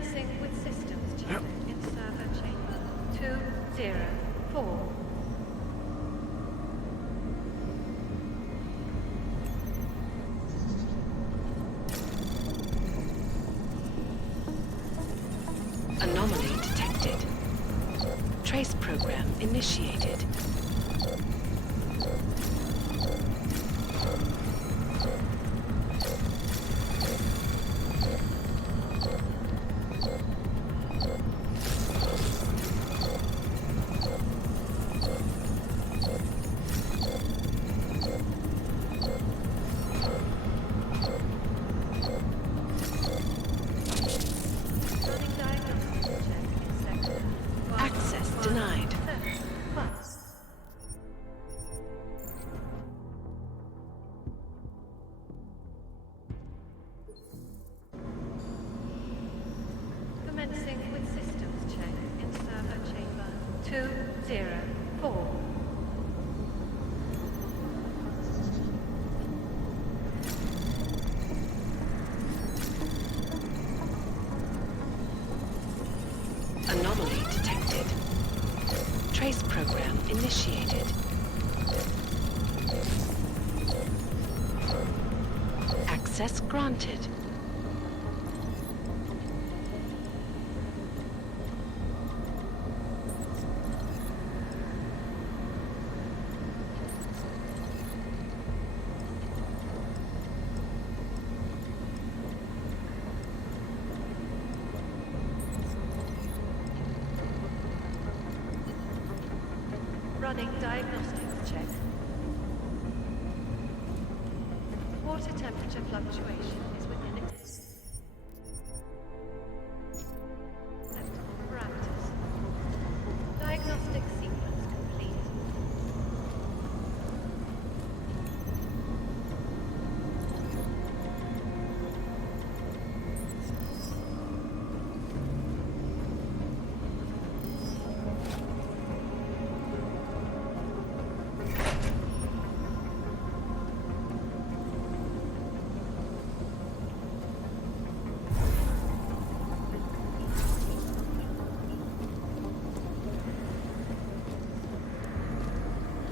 Commencing with systems check in server chamber 204. Anomaly detected. Trace program initiated. Running diagnostic check in sector 1. Access denied. Commencing with systems check in server chamber 204. Anomaly detected. Trace program initiated. Access granted. Running diagnostics check. Water temperature fluctuation is within acceptable parameters. Diagnostic sequence complete.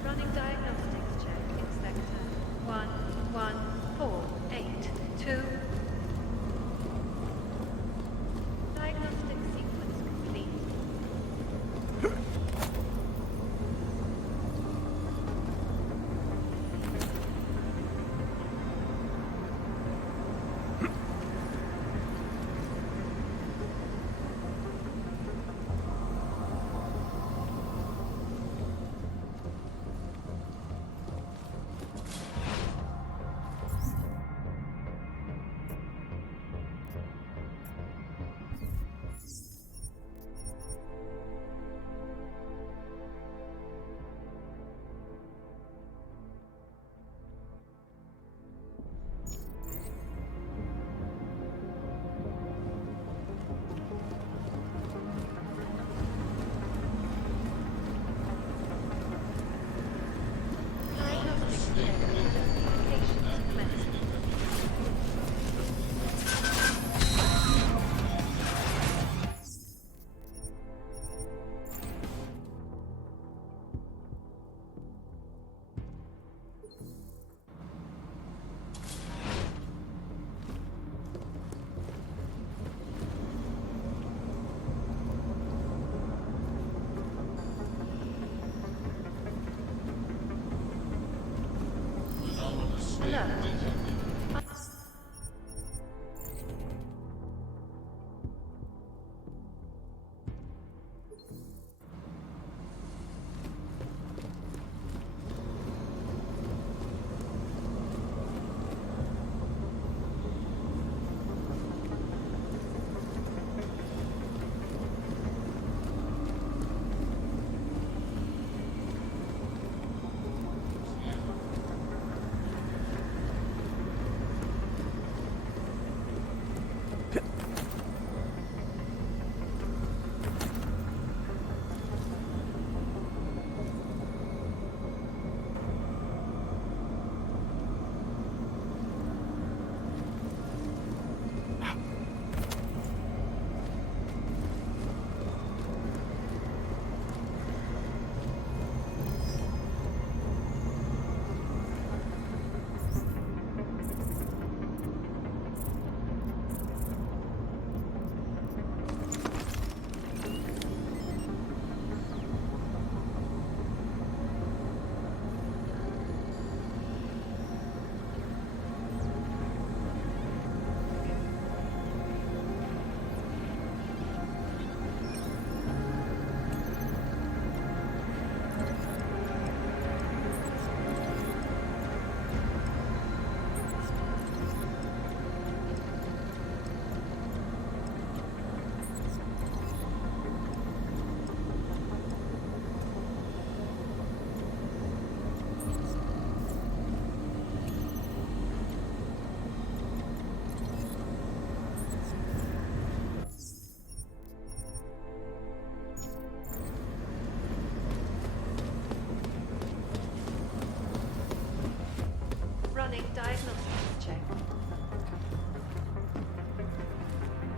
Running diagnostics check in sector 11482. Diagnostic sequence complete. Diagnostic check communications commencing. Alert. diagnostics check.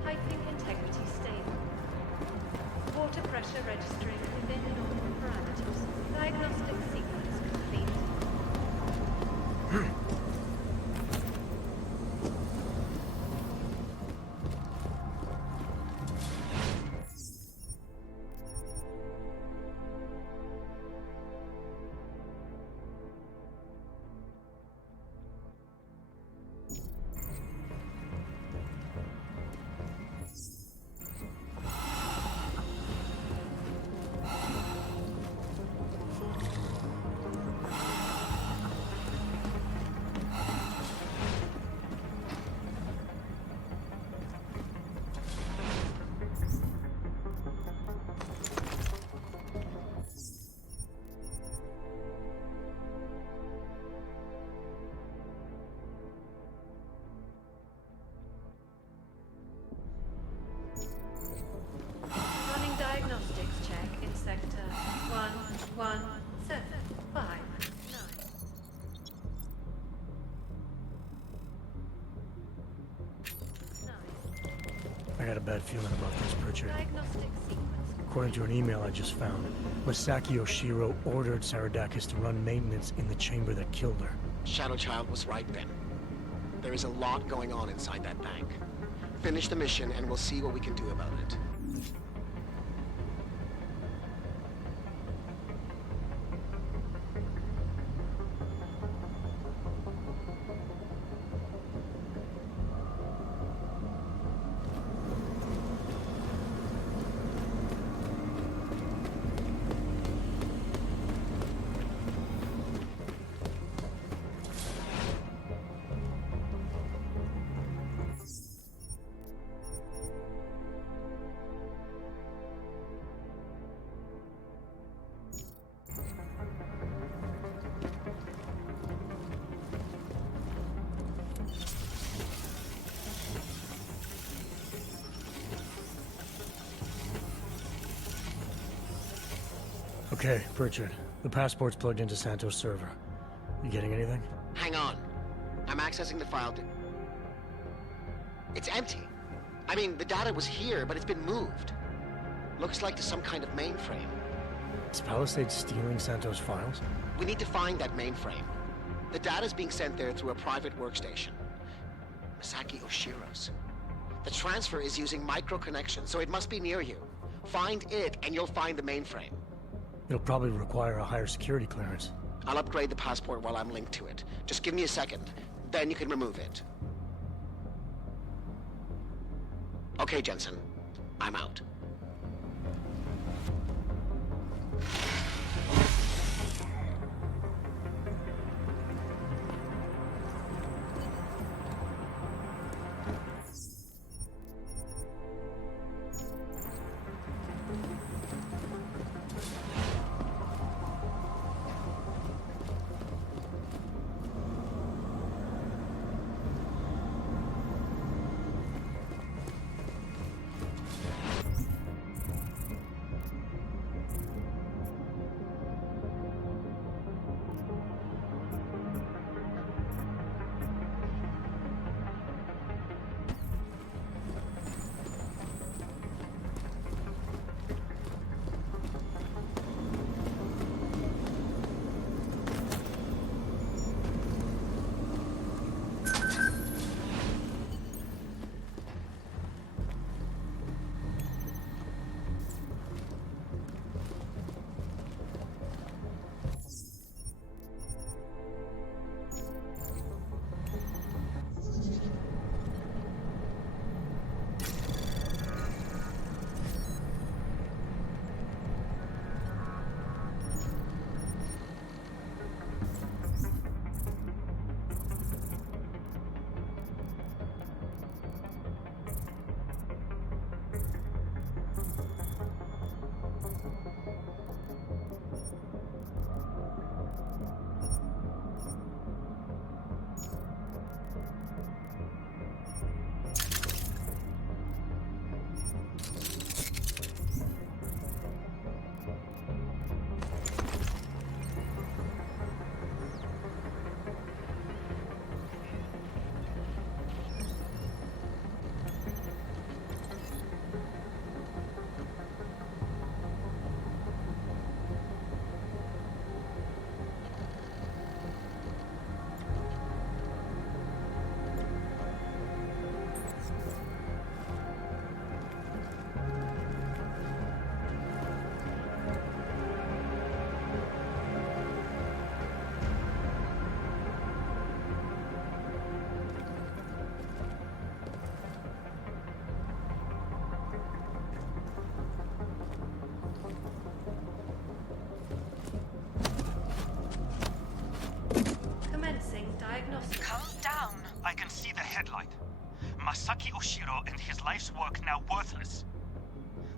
Piping integrity stable. Water pressure registering within normal parameters. Diagnostic sequence complete. Running diagnostics check in sector 1175. I got a bad feeling about this, Pritchard. Diagnostic sequence. According to an email I just found, Masaki Oshiro ordered Saradakis to run maintenance in the chamber that killed her. Shadow Child was right then. There is a lot going on inside that bank. Finish the mission and we'll see what we can do about it. Okay, Pritchard. The passport's plugged into Santos' server. You getting anything? Hang on. I'm accessing the file. It's empty. I mean, the data was here, but it's been moved. Looks like to some kind of mainframe. Is Palisade stealing Santos' files? We need to find that mainframe. The data's being sent there through a private workstation. Masaki Oshiro's. The transfer is using micro connections, so it must be near you. Find it, and you'll find the mainframe. It'll probably require a higher security clearance. I'll upgrade the passport while I'm linked to it. Just give me a second, then you can remove it. Okay, Jensen. I'm out. life's work now worthless.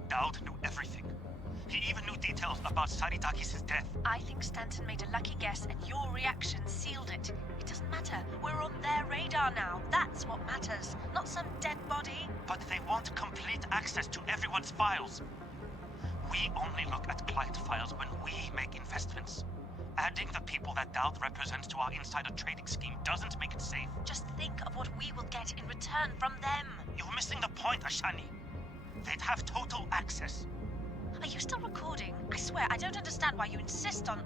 Dowd knew everything. He even knew details about Saritakis' death. I think Stanton made a lucky guess and your reaction sealed it. It doesn't matter. We're on their radar now. That's what matters, not some dead body. But they want complete access to everyone's files. We only look at client files when we make investments. Adding the people that Dowd represents to our insider trading scheme doesn't make it safe. Just think of what we will get in return from them. You're missing the point, Ashani. They'd have total access. Are you still recording? I swear, I don't understand why you insist on...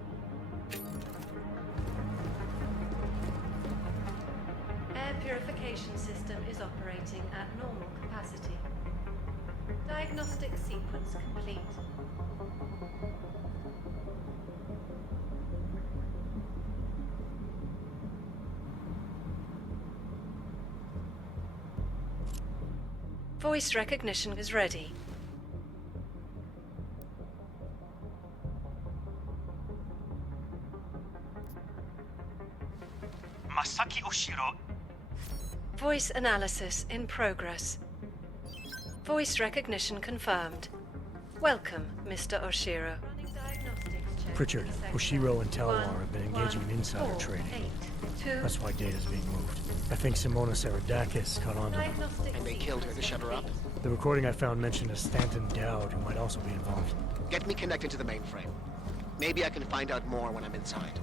Air purification system is operating at normal capacity. Diagnostic sequence complete. Voice recognition is ready. Masaki Oshiro. Voice analysis in progress. Voice recognition confirmed. Welcome, Mr. Oshiro. Pritchard, Oshiro and Talwar have been engaging in insider trading. That's why data's being moved. I think Simona Saradakis caught on to them. And they killed her to shut her up? The recording I found mentioned a Stanton Dowd who might also be involved. Get me connected to the mainframe. Maybe I can find out more when I'm inside.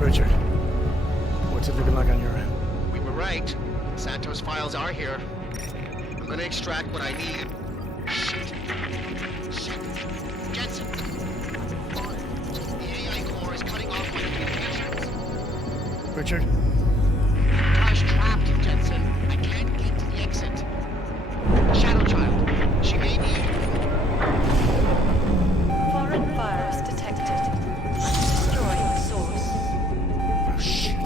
Richard, what's it looking like on your end? We were right. Santos' files are here. I'm gonna extract what I need. Shit. Jensen! The AI core is cutting off my communications. Richard? Car's trapped, Jensen. I can't get to the exit. Shadow Child. She may be... Foreign virus detected. Destroying source. Oh, shit.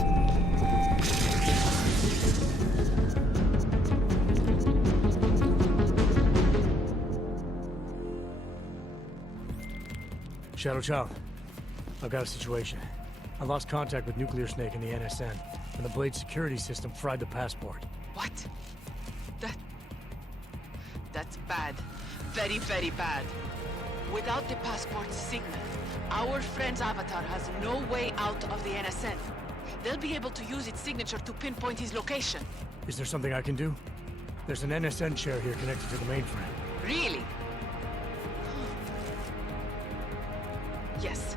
Shadow Child, I've got a situation. I lost contact with Nuclear Snake and the NSN, and the Blade security system fried the passport. What? That's bad. Very, very bad. Without the passport signal, our friend's avatar has no way out of the NSN. They'll be able to use its signature to pinpoint his location. Is there something I can do? There's an NSN chair here connected to the mainframe. Really? Yes.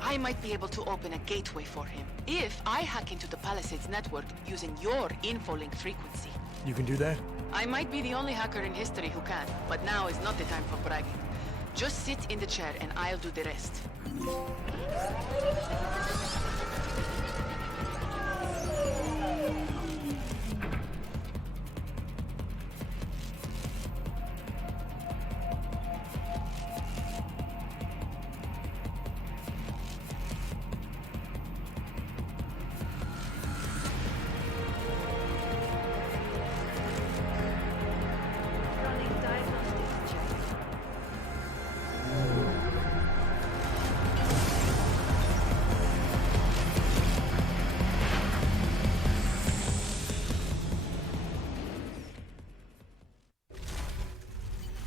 I might be able to open a gateway for him if I hack into the Palisades network using your infolink frequency. You can do that? I might be the only hacker in history who can, but now is not the time for bragging. Just sit in the chair and I'll do the rest. Running diagnostics check.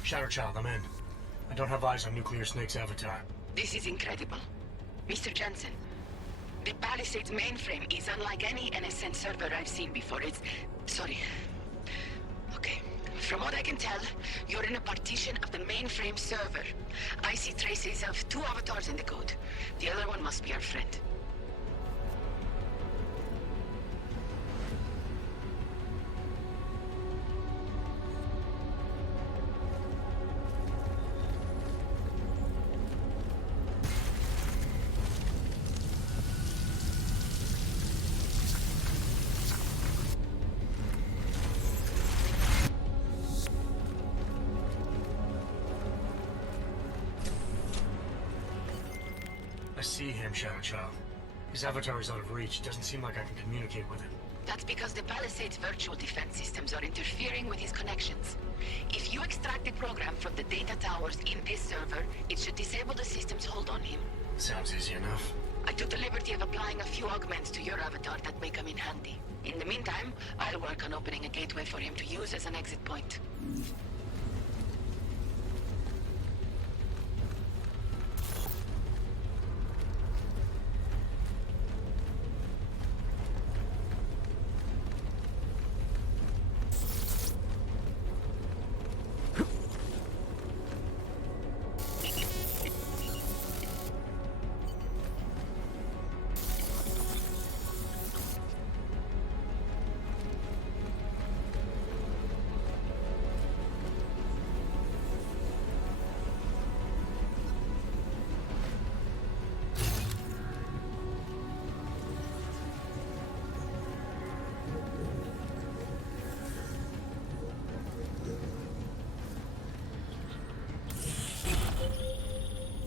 Shadow Child, I'm in. I don't have eyes on Nuclear Snake's avatar. This is incredible. Mr. Jensen, the Palisades mainframe is unlike any NSN server I've seen before. Sorry. Okay. From what I can tell, you're in a partition of the mainframe server. I see traces of 2 avatars in the code. The other one must be our friend. see him, Shadow Child. His avatar is out of reach. Doesn't seem like I can communicate with him. That's because the Palisade's virtual defense systems are interfering with his connections. If you extract the program from the data towers in this server, it should disable the system's hold on him. Sounds easy enough. I took the liberty of applying a few augments to your avatar that may come in handy. In the meantime, I'll work on opening a gateway for him to use as an exit point.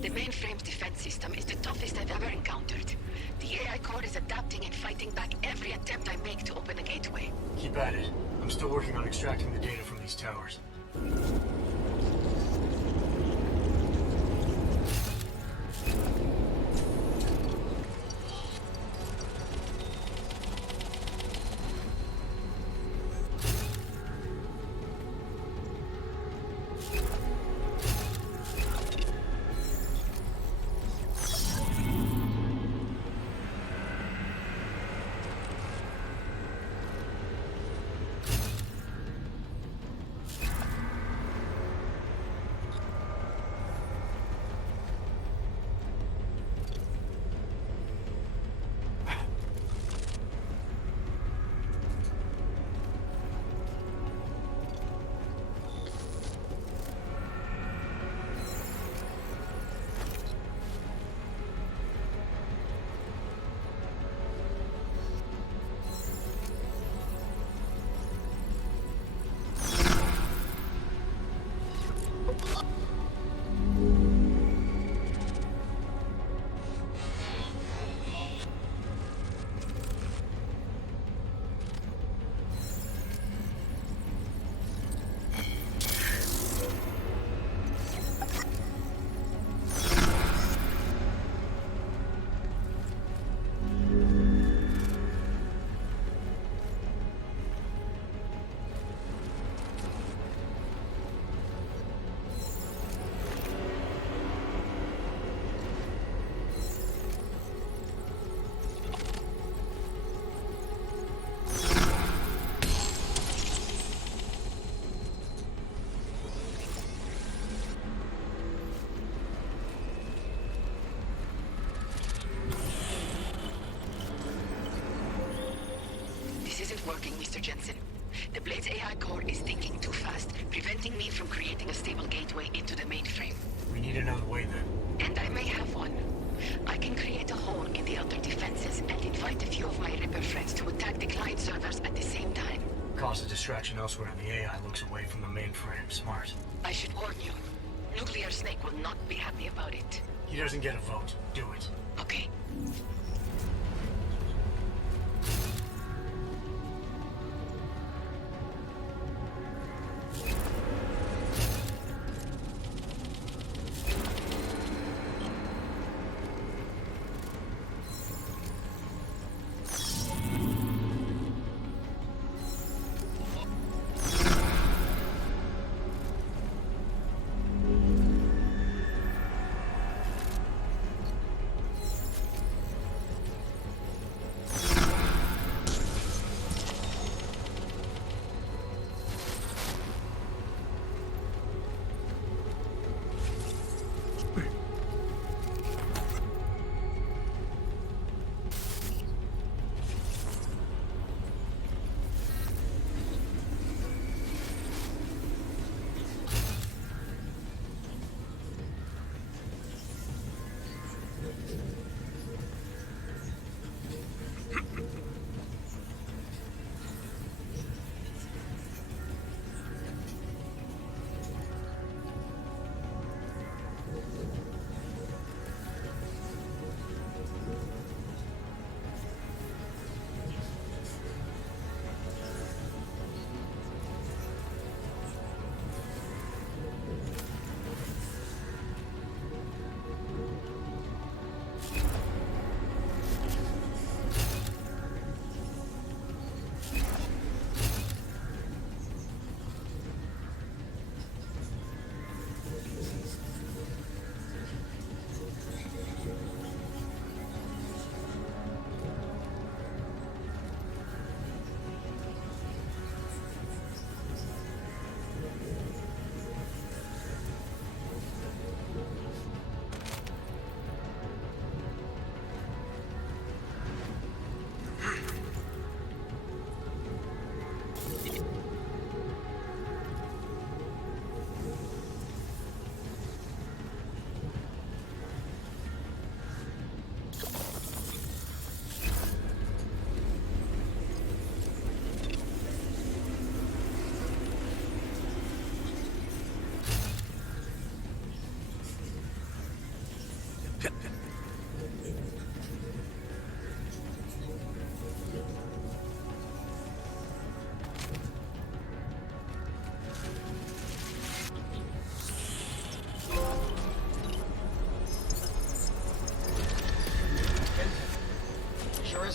The mainframe's defense system is the toughest I've ever encountered. The AI core is adapting and fighting back every attempt I make to open a gateway. Keep at it. I'm still working on extracting the data from these towers. Working, Mr. Jensen. The Blade's AI core is thinking too fast, preventing me from creating a stable gateway into the mainframe. We need another way then. And I may have one. I can create a hole in the outer defenses and invite a few of my Ripper friends to attack the client servers at the same time. Cause a distraction elsewhere and the AI looks away from the mainframe. Smart. I should warn you. Nuclear Snake will not be happy about it. He doesn't get a vote. Do it. Okay.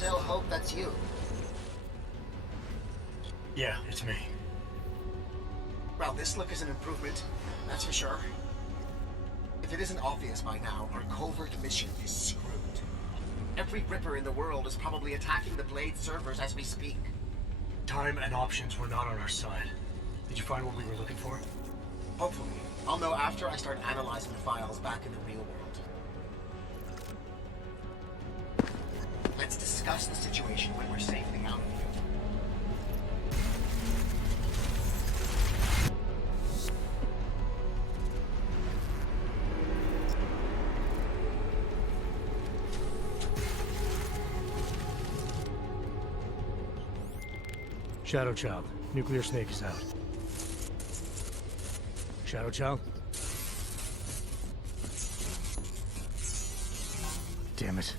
still hope that's you? Yeah, it's me. Well, this look is an improvement, that's for sure. If it isn't obvious by now, our covert mission is screwed. Every Ripper in the world is probably attacking the Blade servers as we speak. Time and options were not on our side. Did you find what we were looking for? Hopefully. I'll know after I start analyzing the files back in the real world. Let's discuss the situation when we're safely out of here. Shadow Child, nuclear snake is out. Shadow Child? Damn it.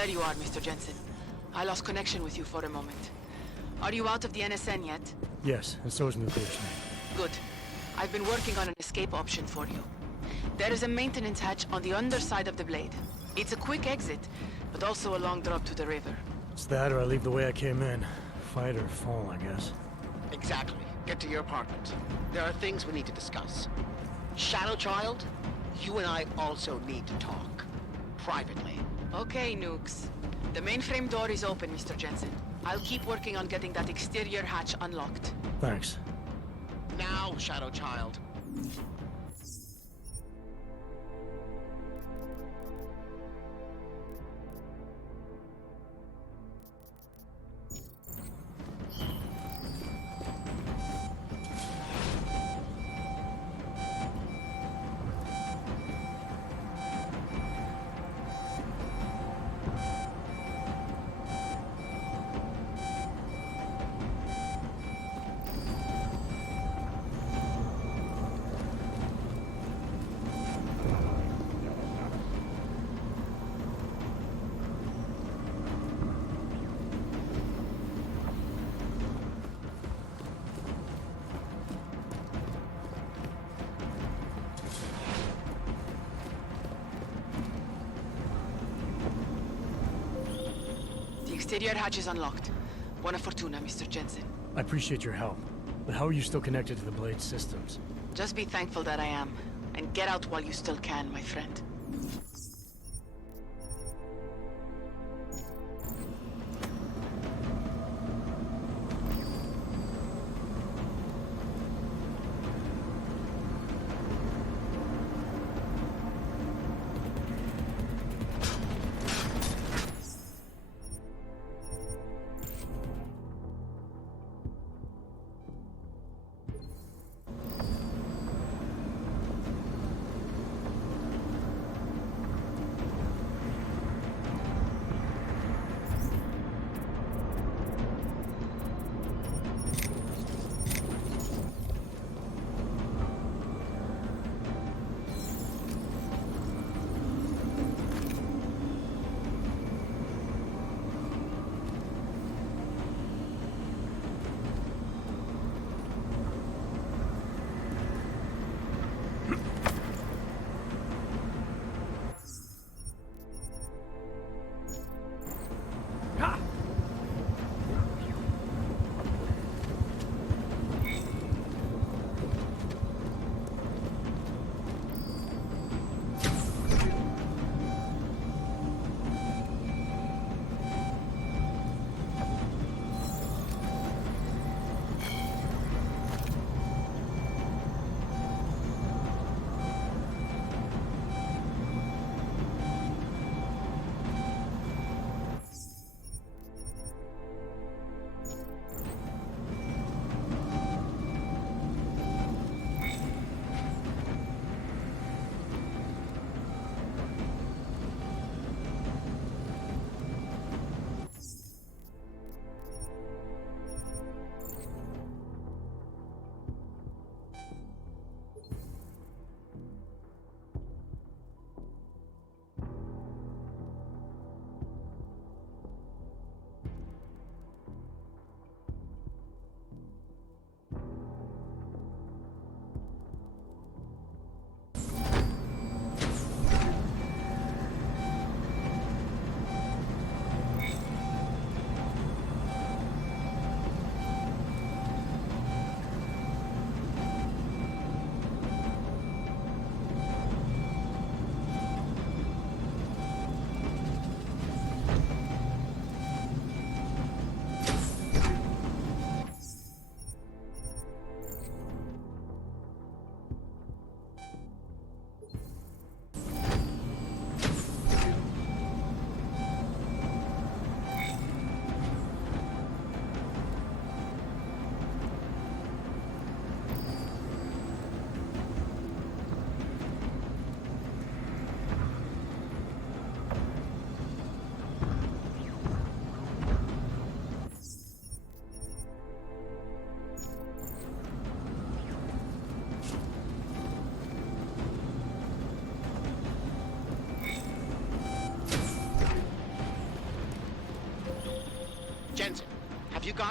There you are, Mr. Jensen. I lost connection with you for a moment. Are you out of the NSN yet? Yes, and so is nuclear snake. Good. I've been working on an escape option for you. There is a maintenance hatch on the underside of the blade. It's a quick exit, but also a long drop to the river. It's that or I leave the way I came in. Fight or fall, I guess. Exactly. Get to your apartment. There are things we need to discuss. Shadow Child, you and I also need to talk. Privately. Okay, nukes. The mainframe door is open, Mr. Jensen. I'll keep working on getting that exterior hatch unlocked. Thanks. Now, Shadow Child. Exterior hatch is unlocked. Buona fortuna, Mr. Jensen. I appreciate your help, but how are you still connected to the Blade systems? Just be thankful that I am, and get out while you still can, my friend.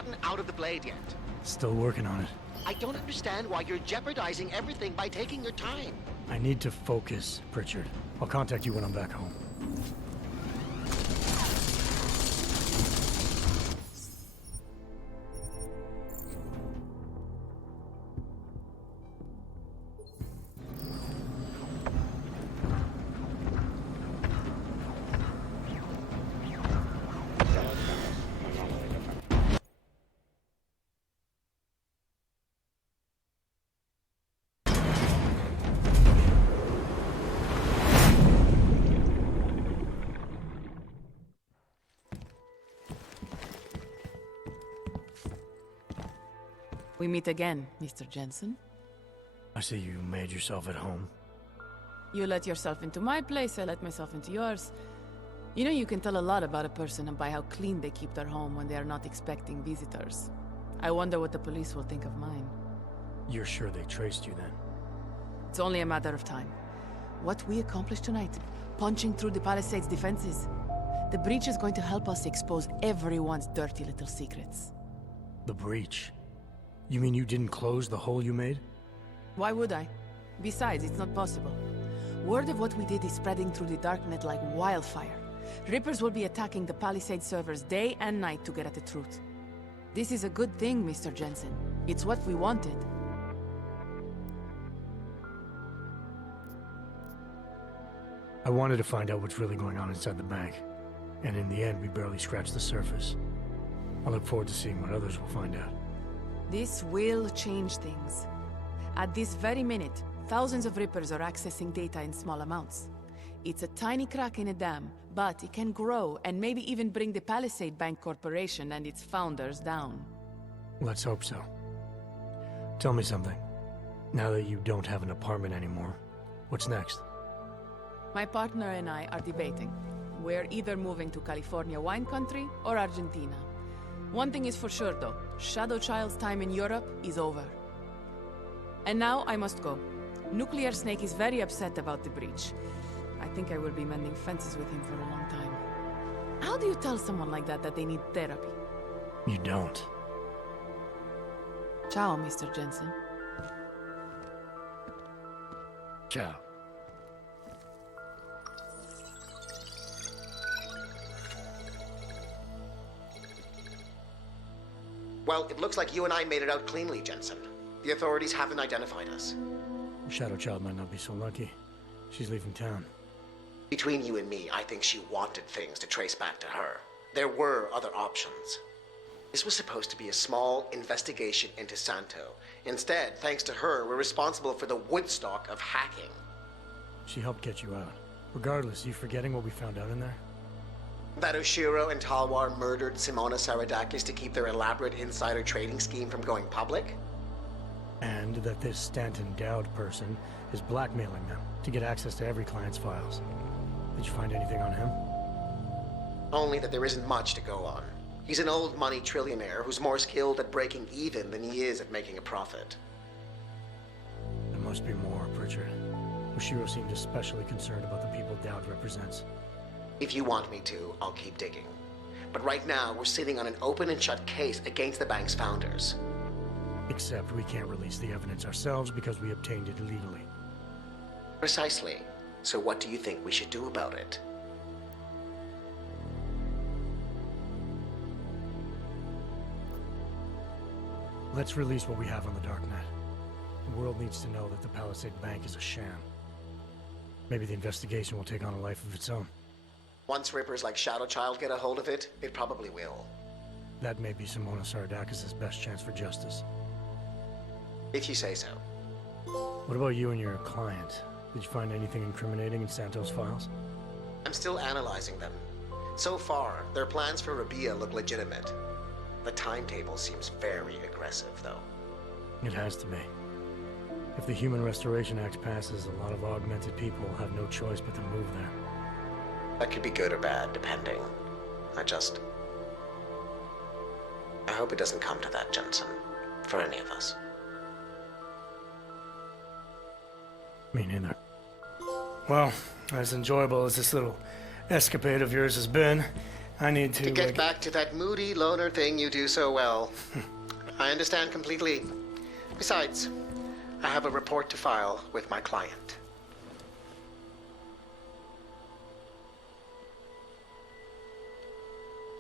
gotten out of the Blade yet? Still working on it. I don't understand why you're jeopardizing everything by taking your time. I need to focus, Pritchard. I'll contact you when I'm back home. We meet again, Mr. Jensen. I see you made yourself at home. You let yourself into my place, I let myself into yours. You know, you can tell a lot about a person by how clean they keep their home when they are not expecting visitors. I wonder what the police will think of mine. You're sure they traced you then? It's only a matter of time. What we accomplished tonight, punching through the Palisades' defenses. The breach is going to help us expose everyone's dirty little secrets. The breach? You mean you didn't close the hole you made? Why would I? Besides, it's not possible. Word of what we did is spreading through the darknet like wildfire. Rippers will be attacking the Palisade servers day and night to get at the truth. This is a good thing, Mr. Jensen. It's what we wanted. I wanted to find out what's really going on inside the bank. And in the end, we barely scratched the surface. I look forward to seeing what others will find out. This will change things. At this very minute, thousands of Rippers are accessing data in small amounts. It's a tiny crack in a dam, but it can grow and maybe even bring the Palisade Bank Corporation and its founders down. Let's hope so. Tell me something. Now that you don't have an apartment anymore, what's next? My partner and I are debating. We're either moving to California wine country or Argentina. One thing is for sure though, Shadow Child's time in Europe is over. And now I must go. Nuclear Snake is very upset about the breach. I think I will be mending fences with him for a long time. How do you tell someone like that they need therapy? You don't. Ciao, Mr. Jensen. Ciao. Well, it looks like you and I made it out cleanly, Jensen. The authorities haven't identified us. Shadow Child might not be so lucky. She's leaving town. Between you and me, I think she wanted things to trace back to her. There were other options. This was supposed to be a small investigation into Santo. Instead, thanks to her, we're responsible for the Woodstock of hacking. She helped get you out. Regardless, you forgetting what we found out in there? That Oshiro and Talwar murdered Simona Saradakis to keep their elaborate insider trading scheme from going public? And that this Stanton Dowd person is blackmailing them to get access to every client's files. Did you find anything on him? Only that there isn't much to go on. He's an old money trillionaire who's more skilled at breaking even than he is at making a profit. There must be more, Pritchard. Oshiro seemed especially concerned about the people Dowd represents. If you want me to, I'll keep digging. But right now, we're sitting on an open and shut case against the bank's founders. Except we can't release the evidence ourselves because we obtained it illegally. Precisely. So what do you think we should do about it? Let's release what we have on the darknet. The world needs to know that the Palisade Bank is a sham. Maybe the investigation will take on a life of its own. Once Rippers like Shadow Child get a hold of it, it probably will. That may be Simona Saradakis' best chance for justice. If you say so. What about you and your client? Did you find anything incriminating in Santo's files? I'm still analyzing them. So far, their plans for Rabia look legitimate. The timetable seems very aggressive, though. It has to be. If the Human Restoration Act passes, a lot of augmented people will have no choice but to move there. That could be good or bad, depending. I hope it doesn't come to that, Jensen. For any of us. Me neither. Well, as enjoyable as this little escapade of yours has been, I need to get back to that moody loner thing you do so well. I understand completely. Besides, I have a report to file with my client.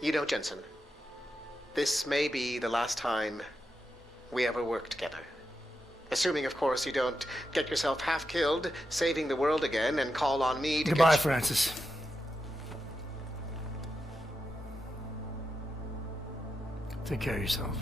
You know, Jensen, this may be the last time we ever work together. Assuming, of course, you don't get yourself half killed, saving the world again, and call on me to Goodbye, get Francis. Take care of yourself.